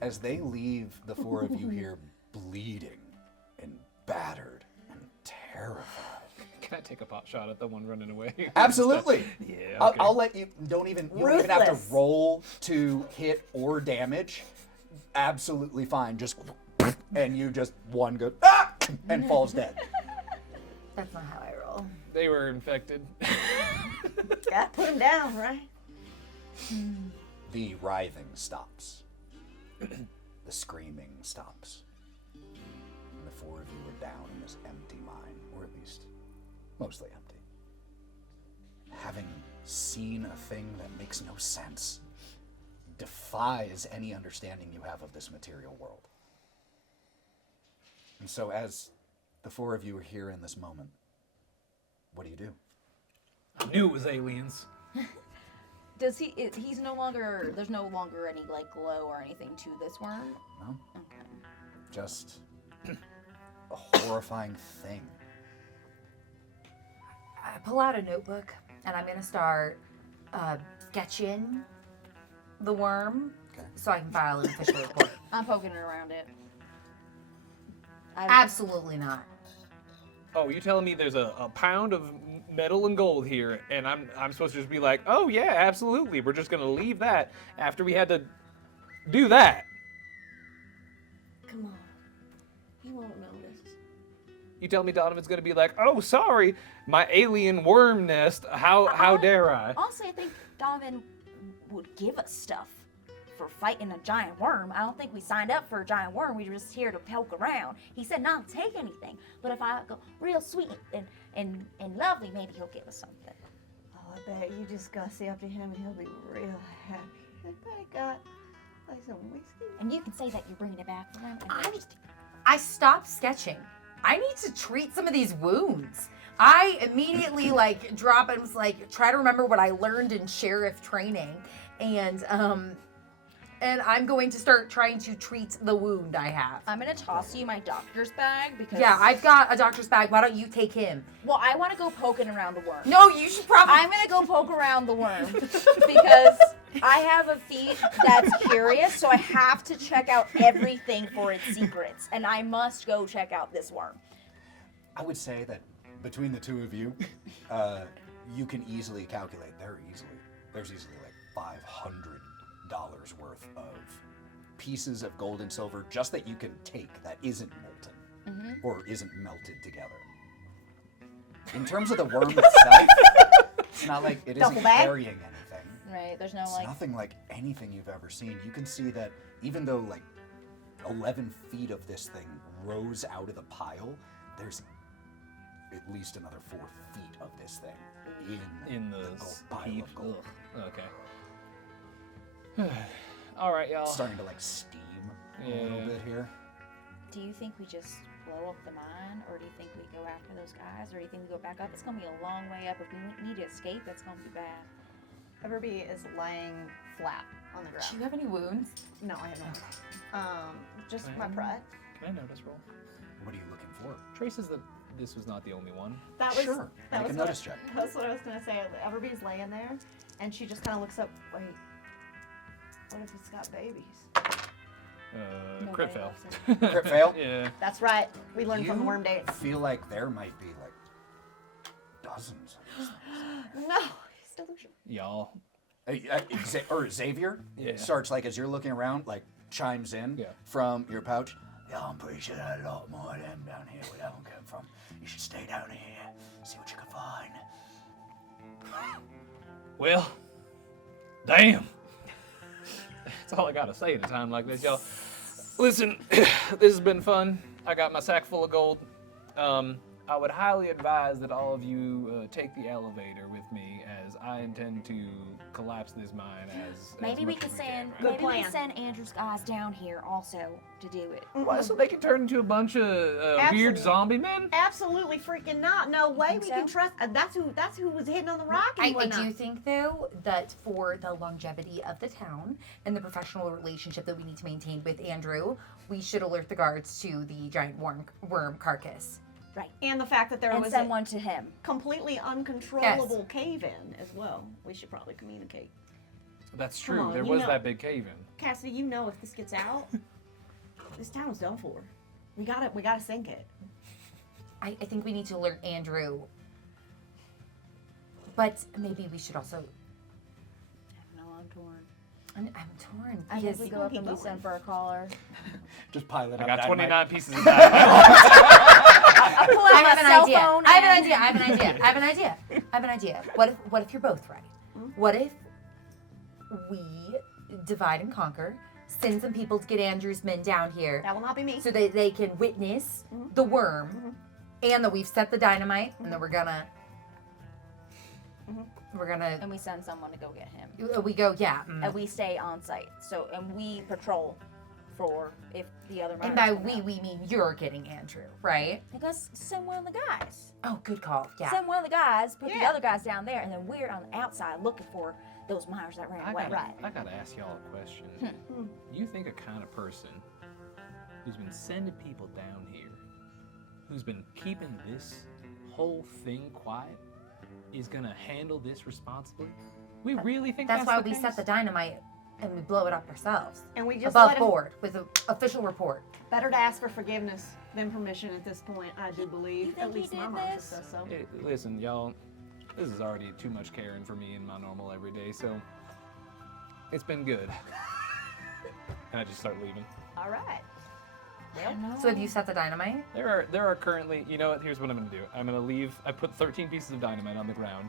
as they leave, the 4 of you here bleeding and battered and terrified. Can I take a pot shot at the one running away? Absolutely. Yeah. I'll, Okay. I'll let you. You don't even have to Ruthless. roll to hit or damage. Absolutely fine. Just and you just one goes and falls dead. That's not how I roll. They were infected. Yeah, put him down, right? The writhing stops. The screaming stops. And the 4 of you are down in this empty mine, or at least mostly empty. Having seen a thing that makes no sense, defies any understanding you have of this material world. And so as the 4 of you are here in this moment, what do you do? I knew it was aliens. Does he's no longer, there's no longer any like glow or anything to this worm? No? Okay. Just a horrifying thing. I pull out a notebook and I'm gonna start sketching the worm Okay. so I can file an official report. I'm poking it around it. Absolutely not. Oh, you telling me there's a pound of metal and gold here, and I'm supposed to just be like, oh yeah, absolutely. We're just gonna leave that after we had to do that. Come on. He won't notice. You tell me Donovan's gonna be like, oh, sorry, my alien worm nest. How dare I? Honestly, I think Donovan would give us stuff for fighting a giant worm. I don't think we signed up for a giant worm. We were just here to poke around. He said not to take anything. But if I go real sweet and lovely, maybe he'll give us something. Oh, I bet you just gussy up to him and he'll be real happy. I bet I got like some whiskey. And you can say that you're bringing it back for him. And I stopped sketching. I need to treat some of these wounds. I immediately like drop and was like try to remember what I learned in sheriff training, and I'm going to start trying to treat the wound I have. I'm gonna toss you my doctor's bag because Yeah, I've got a doctor's bag. Why don't you take him? well, I want to go poking around the worm. No, you should probably. I'm gonna go poke around the worm because I have a feat that's curious, so I have to check out everything for its secrets, and I must go check out this worm. I would say that between the two of you, you can easily calculate. There's easily like $500 worth of pieces of gold and silver just that you can take that isn't molten or isn't melted together. In terms of the worm itself, it's not like it isn't Duffel bag? carrying anything. Right? There's no It's like. nothing like anything you've ever seen. You can see that even though like 11 feet of this thing rose out of the pile, there's at least another 4 feet of this thing In the gold pile heap. of gold. Ugh, okay. All right, y'all. It's starting to like steam a little Yeah. bit here. Do you think we just blow up the mine, or do you think we go after those guys, or do you think we go back up? It's gonna be a long way up. If we need to escape, that's gonna be bad. Everby is laying flat on the Do ground. you have any wounds? No, I have not. Just my pride. Can I notice roll? What are you looking for? Traces that this was not the only one. That was Sure. that Make was a what- notice check. That's what I was gonna say. Everybody's laying there, and she just kind of looks up. Wait, what if it's got babies? Crit Nobody fail. loves Crit fail? Yeah. That's right. We learned from the You worm dates. feel like there might be like dozens of these things. No, it's delusion. Y'all. Or Xavier Yeah. starts like as you're looking around, like chimes in Yeah. from your pouch. Yeah, I'm pretty sure there's a lot more of them down here where that one came from. You should stay down here, see what you can find. Well, damn. That's all I gotta say at a time like this, y'all. Listen, this has been fun. I got my sack full of gold. I would highly advise that all of you take the elevator with me, as I intend to collapse this mine as Maybe we much can as send can, Good right? maybe we plan. send Andrew's guys down here also to do it. Well, so they can turn into a bunch of weird Absolutely. zombie men? Absolutely freaking not. No way Think we so? can trust. That's who was hitting on the rock and I whatnot. do think, though, that for the longevity of the town and the professional relationship that we need to maintain with Andrew, we should alert the guards to the giant worm carcass. Right. And the fact that there And was send a one to him. completely uncontrollable cave-in as well. We should probably communicate. That's Come true. on, There you was know. that big cave in. Cassidy, you know if this gets out, this town's done for. We gotta sink it. I think we need to alert Andrew. But maybe we should also. No, I'm torn. I'm torn. I because guess we go up keep and we going. send for a caller. Just pile it I up. got dynamite. 29 pieces of dynamite. I pull out I my have an cell idea. phone. I have an and- idea. I have an idea. I have an idea. I have an idea. What if you're both right? What if we divide and conquer, send some people to get Andrew's men down here That will not be me. so that they can witness the worm and that we've set the dynamite and that we're gonna And we send someone to go get him. we go And we stay on site. So and we patrol for if the other and miners by come we out. mean you're getting Andrew, right? Because send one of the guys. Oh, good call. Yeah. Send one of the guys, put the Yeah. other guys down there, and then we're on the outside looking for those miners that ran I away. gotta ask y'all a question. You think a kind of person who's been sending people down here, who's been keeping this whole thing quiet, is gonna handle this responsibly? We really think That's why the we case? set the dynamite and we blow it up ourselves. And we just Above let him, board with an official report. better to ask for forgiveness than permission at this point. I do believe. You think At he least my did mom this? says so. Listen, y'all, this is already too much caring for me in my normal everyday, so it's been good. And I just start leaving. All right. So have you set the dynamite? There are currently, you know what, here's what I'm gonna do. I'm gonna leave, I put 13 pieces of dynamite on the ground,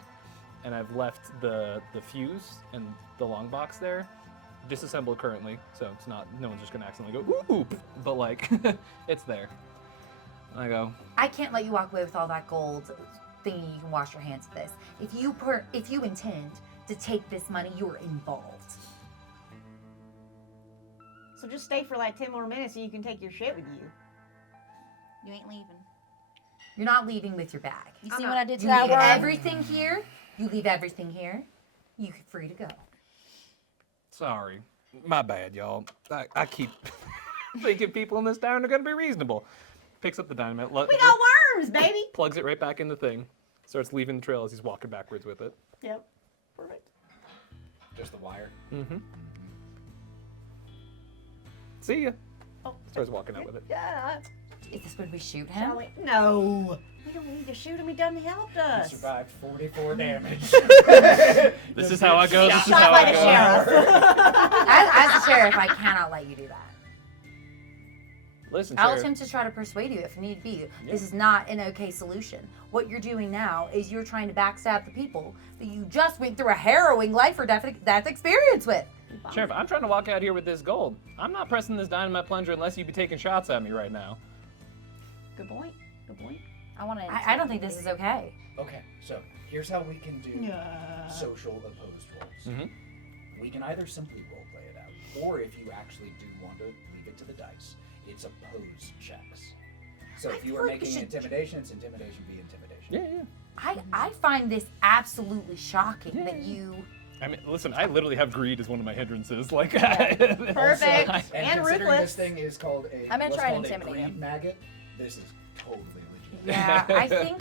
and I've left the fuse and the long box there, disassembled currently, so it's not, no one's just gonna accidentally go, ooh, but like, it's there. And I go, I can't let you walk away with all that gold thinking you can wash your hands of this. If you intend to take this money, you're involved. So just stay for like 10 more minutes so you can take your shit with you. You ain't leaving. You're not leaving with your bag. You see what I did to You that leave word? everything here. You leave everything here. You're free to go. sorry, my bad, y'all. I keep thinking people in this town are gonna be reasonable. Picks up the dynamite, We got worms, baby. plugs it right back in the thing, starts leaving the trail as he's walking backwards with it. Yep. Perfect. Just the wire. Mm-hmm. See ya. Oh, Starts walking out with it. yeah. Is this when we shoot him? Shall we? No. We don't need to shoot him. He done helped He us. survived 44 damage. This is how I go. This is Shot how by I the go. sheriff. As a sheriff, I cannot let you do that. Listen, I'll Sheriff. attempt to try to persuade you if need be. This is not an okay solution. What you're doing now is you're trying to backstab the people that you just went through a harrowing life or death experience with. Sheriff, I'm trying to walk out here with this gold. I'm not pressing this dynamite plunger unless you be taking shots at me right now. Good point. Good point. I want to. I don't think this is okay. Okay, so here's how we can do Yeah. social opposed roles. Mm-hmm. We can either simply roleplay it out, or if you actually do want to leave it to the dice, it's opposed checks. So if you feel are like we making should- intimidation, it's intimidation v intimidation. Yeah, yeah. I find this absolutely shocking that you. I mean, listen, I literally have greed as one of my hindrances. Like, Perfect. Also, And considering ruthless. this thing is called a I'm gonna what's try and called a intimidate greed him. maggot, this is totally legit. Yeah, I think.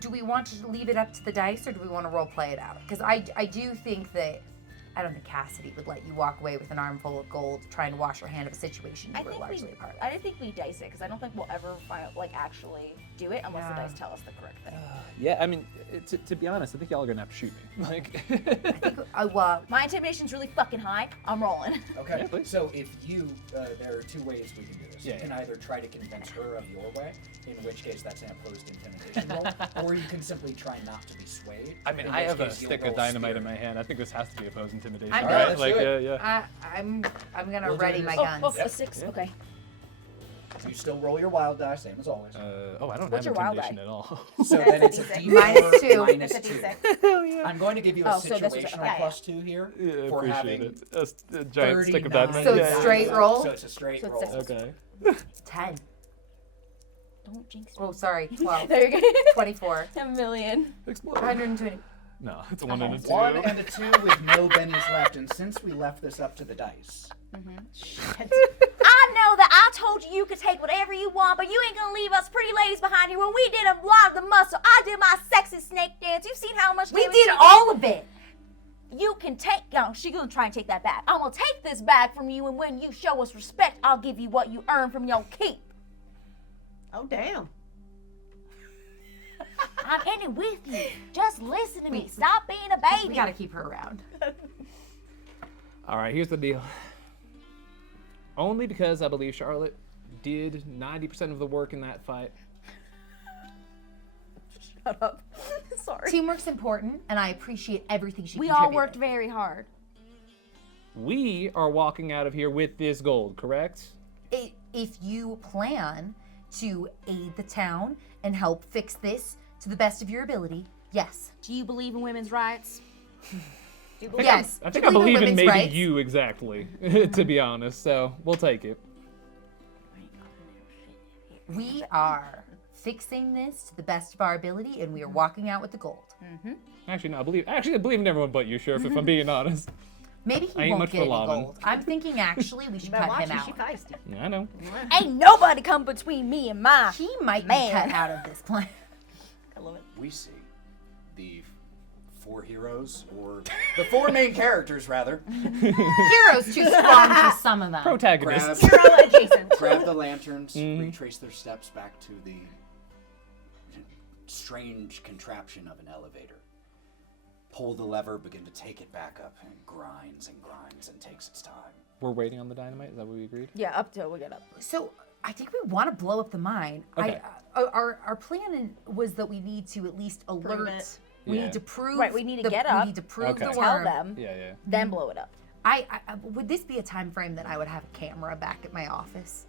Do we want to leave it up to the dice or do we want to role play it out? Because I do think that. I don't think Cassidy would let you walk away with an armful of gold trying to wash your hand of a situation you I were think largely a part of. I think we dice it because I don't think we'll ever actually do it unless the Yeah. dice tell us the correct thing. yeah, I mean, to be honest, I think y'all are gonna have to shoot me. Like, I think, well, My intimidation's really fucking high. I'm rolling. Okay, Yeah, please. so if you, there are two ways we can do this. Yeah, You can yeah. either try to convince her of your way, in which case that's an opposed intimidation roll, or you can simply try not to be swayed. I mean, in I which have a case you'll stick of roll dynamite in spirit. my hand. I think this has to be opposed intimidation. I'm right? good. Let's Like, do it. yeah. I'm gonna We'll do ready it my as- guns. A 6. Yeah. Okay. You still roll your wild die, same as always. I don't What's have your wild intimidation die? at all. So then it's a D6. D4 -2. minus It's a 2. D6. I'm going to give you a Oh, so this is- situational yeah, yeah. +2 here Yeah, for appreciate having it. A giant stick of 39 dynamite. So yeah, it's yeah, straight yeah. roll? So it's a straight So it's roll. 6. Okay. 10. Don't jinx me. Oh, sorry, 12. There you go. 24. A million. Explode. 120. No, it's a 1 and a 2. 1 and a 2 with no bennies left, and since we left this up to the dice, I know that I told you you could take whatever you want, but you ain't gonna leave us pretty ladies behind here. When we did a lot of the muscle, I did my sexy snake dance. You've seen how much We damage did she all of it. You can take. Oh, she gonna try and take that back. I'm gonna take this bag from you, and when you show us respect, I'll give you what you earn from your keep. Oh, damn. I'm in it with you. Just listen to me. Wait. Stop being a baby. We gotta keep her around. All right, here's the deal. Only because I believe Charlotte did 90% of the work in that fight. Shut up. Sorry. Teamwork's important, and I appreciate everything she We all contributed. worked very hard. We are walking out of here with this gold, correct? If you plan to aid the town and help fix this to the best of your ability, yes. Do you believe in women's rights? Yes. I think Do I you believe in women's maybe rights? you exactly, to be honest. So we'll take it. We are fixing this to the best of our ability, and we are walking out with the gold. Actually, no, I believe in everyone but you, Sheriff. If I'm being honest. Maybe I he ain't won't much get for any lava. gold. I'm thinking actually we should Better cut watch him her. out. She feisty. Yeah, I know. Ain't nobody come between me and my. He might Man. be cut out of this plan. I love it. we see the 4 heroes, or the 4 main characters, rather, Heroes too strong for some of them. Protagonists. grab, Hero adjacent. grab the lanterns, Mhm. retrace their steps back to the strange contraption of an elevator. Pull the lever, begin to take it back up, and grinds and takes its time. We're waiting on the dynamite. Is that what we agreed? Yeah, up till we get up. So I think we want to blow up the mine. Okay. Our plan was that we need to at least alert. it. We Yeah. need to prove. Right, we need to get up, We need to prove Okay. the Tell worm. them, Yeah. then blow it up. I would this be a time frame that I would have a camera back at my office?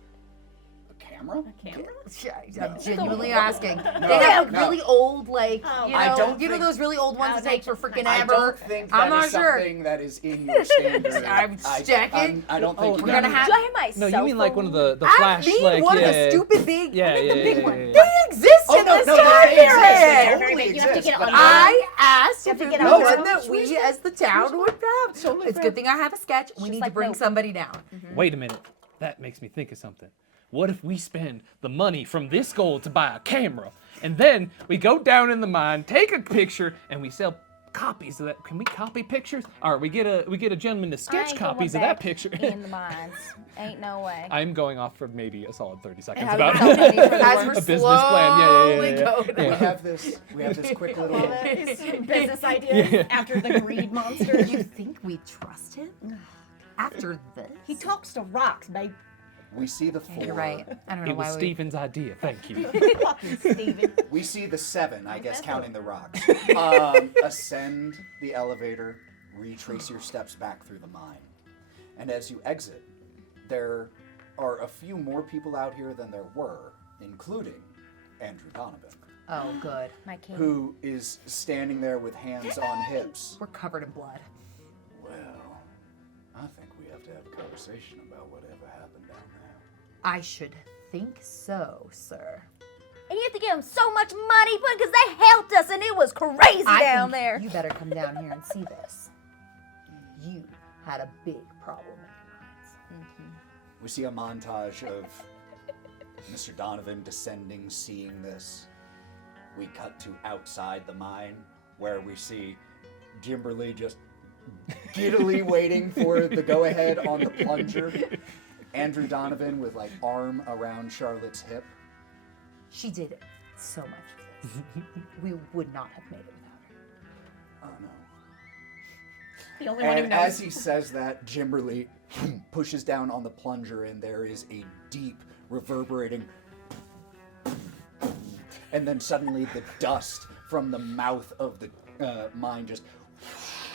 Camera? Camera? Yeah, I'm genuinely asking. No, They have no. really old, like Oh. you I know, don't you know think- those really old ones that take for freaking I ever. don't think I'm that not is sure. something that is in your standard. I'm checking. I don't think Oh, you we're can. gonna have- Do I have my No, cell you mean like one of the I flash, mean, like one yeah. of the stupid big. Yeah, I mean, yeah, the big yeah, one. yeah, yeah. They exist Oh in no, this no, time they exist. They period. totally Very big. You have to exist. get but on I asked You have to if get it on was the one that we as the town would have. It's a good thing I have a sketch. We just need like, to bring no. somebody down. Wait a minute. That makes me think of something. What if we spend the money from this gold to buy a camera, and then we go down in the mine, take a picture, and we sell copies of that? Can we copy pictures? All right, we get a gentleman to I sketch ain't copies going of that back picture. in the mines. Ain't no way. I'm going off for maybe a solid 30 seconds How about you tell me for the As work? we're a business plan. Yeah. slowly going We down. have this quick little. Love it. His business ideas after the greed monster. You think we trust him? After this? He talks to rocks, babe. We see the 4. You're right. I don't know It was why we. Steven's idea. Thank you. Fucking Steven. We see the 7, I guess, That's counting the rocks. Ascend the elevator, retrace your steps back through the mine. And as you exit, there are a few more people out here than there were, including Andrew Donovan, Oh, good. My king. who is standing there with hands on hips. We're covered in blood. Well, I think we have to have a conversation about whatever happened down there. I should think so, sir. And you have to give them so much money because they helped us and it was crazy I down think there. You better come down here and see this. You had a big problem in your minds. We see a montage of Mr. Donovan descending, seeing this. We cut to outside the mine, where we see Jimberly just giddily waiting for the go-ahead on the plunger. Andrew Donovan with like arm around Charlotte's hip. She did so much of this. We would not have made it without her. Oh no. The only one who And knows. as he says that, Jimberly pushes down on the plunger, and there is a deep, reverberating. And then suddenly the dust from the mouth of the mine just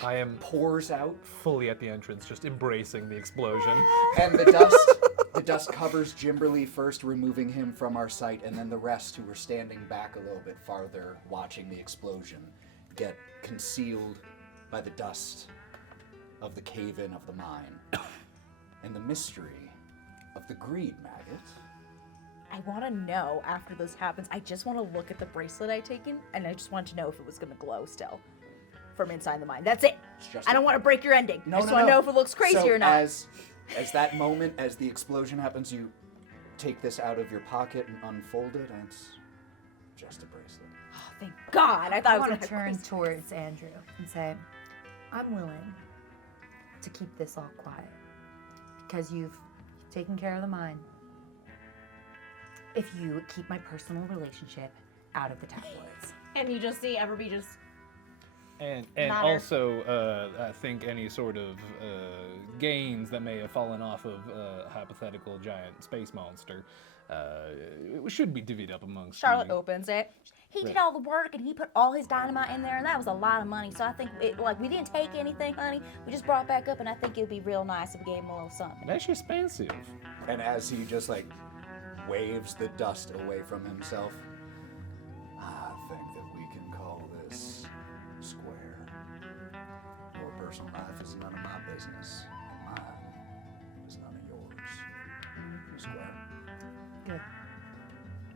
I am pours out, fully at the entrance, just embracing the explosion. and the dust covers Jimberly first, removing him from our sight, and then the rest, who were standing back a little bit farther, watching the explosion, get concealed by the dust of the cave-in of the mine, and the mystery of the greed maggot. I want to know after this happens. I just want to look at the bracelet I taken and I just want to know if it was going to glow still from inside the mine. That's it. It's just I don't want to break your ending. No, I just no, want to no. know if it looks crazy So or not. As that moment, as the explosion happens, you take this out of your pocket and unfold it, and it's just a bracelet. Oh, thank God. I thought I was want going to to turn towards Andrew and say, I'm willing to keep this all quiet because you've taken care of the mine. If you keep my personal relationship out of the tabloids. And you just see Everby just. And Not her. also, I think any sort of gains that may have fallen off of hypothetical giant space monster it should be divvied up amongst Charlotte you. opens it. He did Right. all the work and he put all his dynamite in there and that was a lot of money. So I think we didn't take anything, honey. We just brought it back up and I think it'd be real nice if we gave him a little something. That's expensive. And as he just like waves the dust away from himself, I think that we can call this square. Your personal life is none of my business, and mine is none of yours. Square. Good.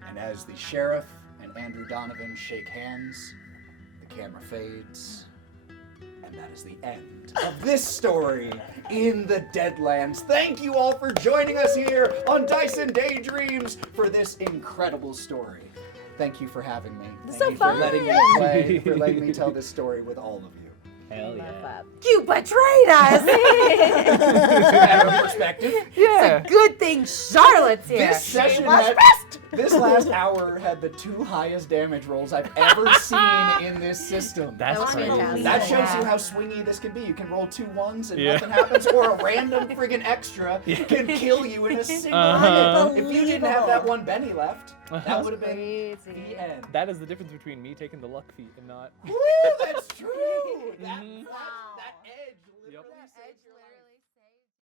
And as the sheriff and Andrew Donovan shake hands, the camera fades. And that is the end of this story in the Deadlands. Thank you all for joining us here on Dice and Daydreams for this incredible story. Thank you for having me. Thank So you for letting me fun. play, for letting me tell this story with all of you. Hell Love that. You betrayed us! To have a perspective, Yeah. Good thing Charlotte's here. this session Let's had, press This last hour had the 2 highest damage rolls I've ever seen in this system. That's was crazy. fantastic. That shows Yeah. you how swingy this can be. You can roll 2 1s and Yeah. nothing happens, or a random friggin' extra can kill you in a single Uh-huh. hit. If you didn't have that 1 Benny left, that would have been Crazy. the end. That is the difference between me taking the luck feat and not. Woo, that's true. That, Mhm. that edge. Yep. literally saves your life.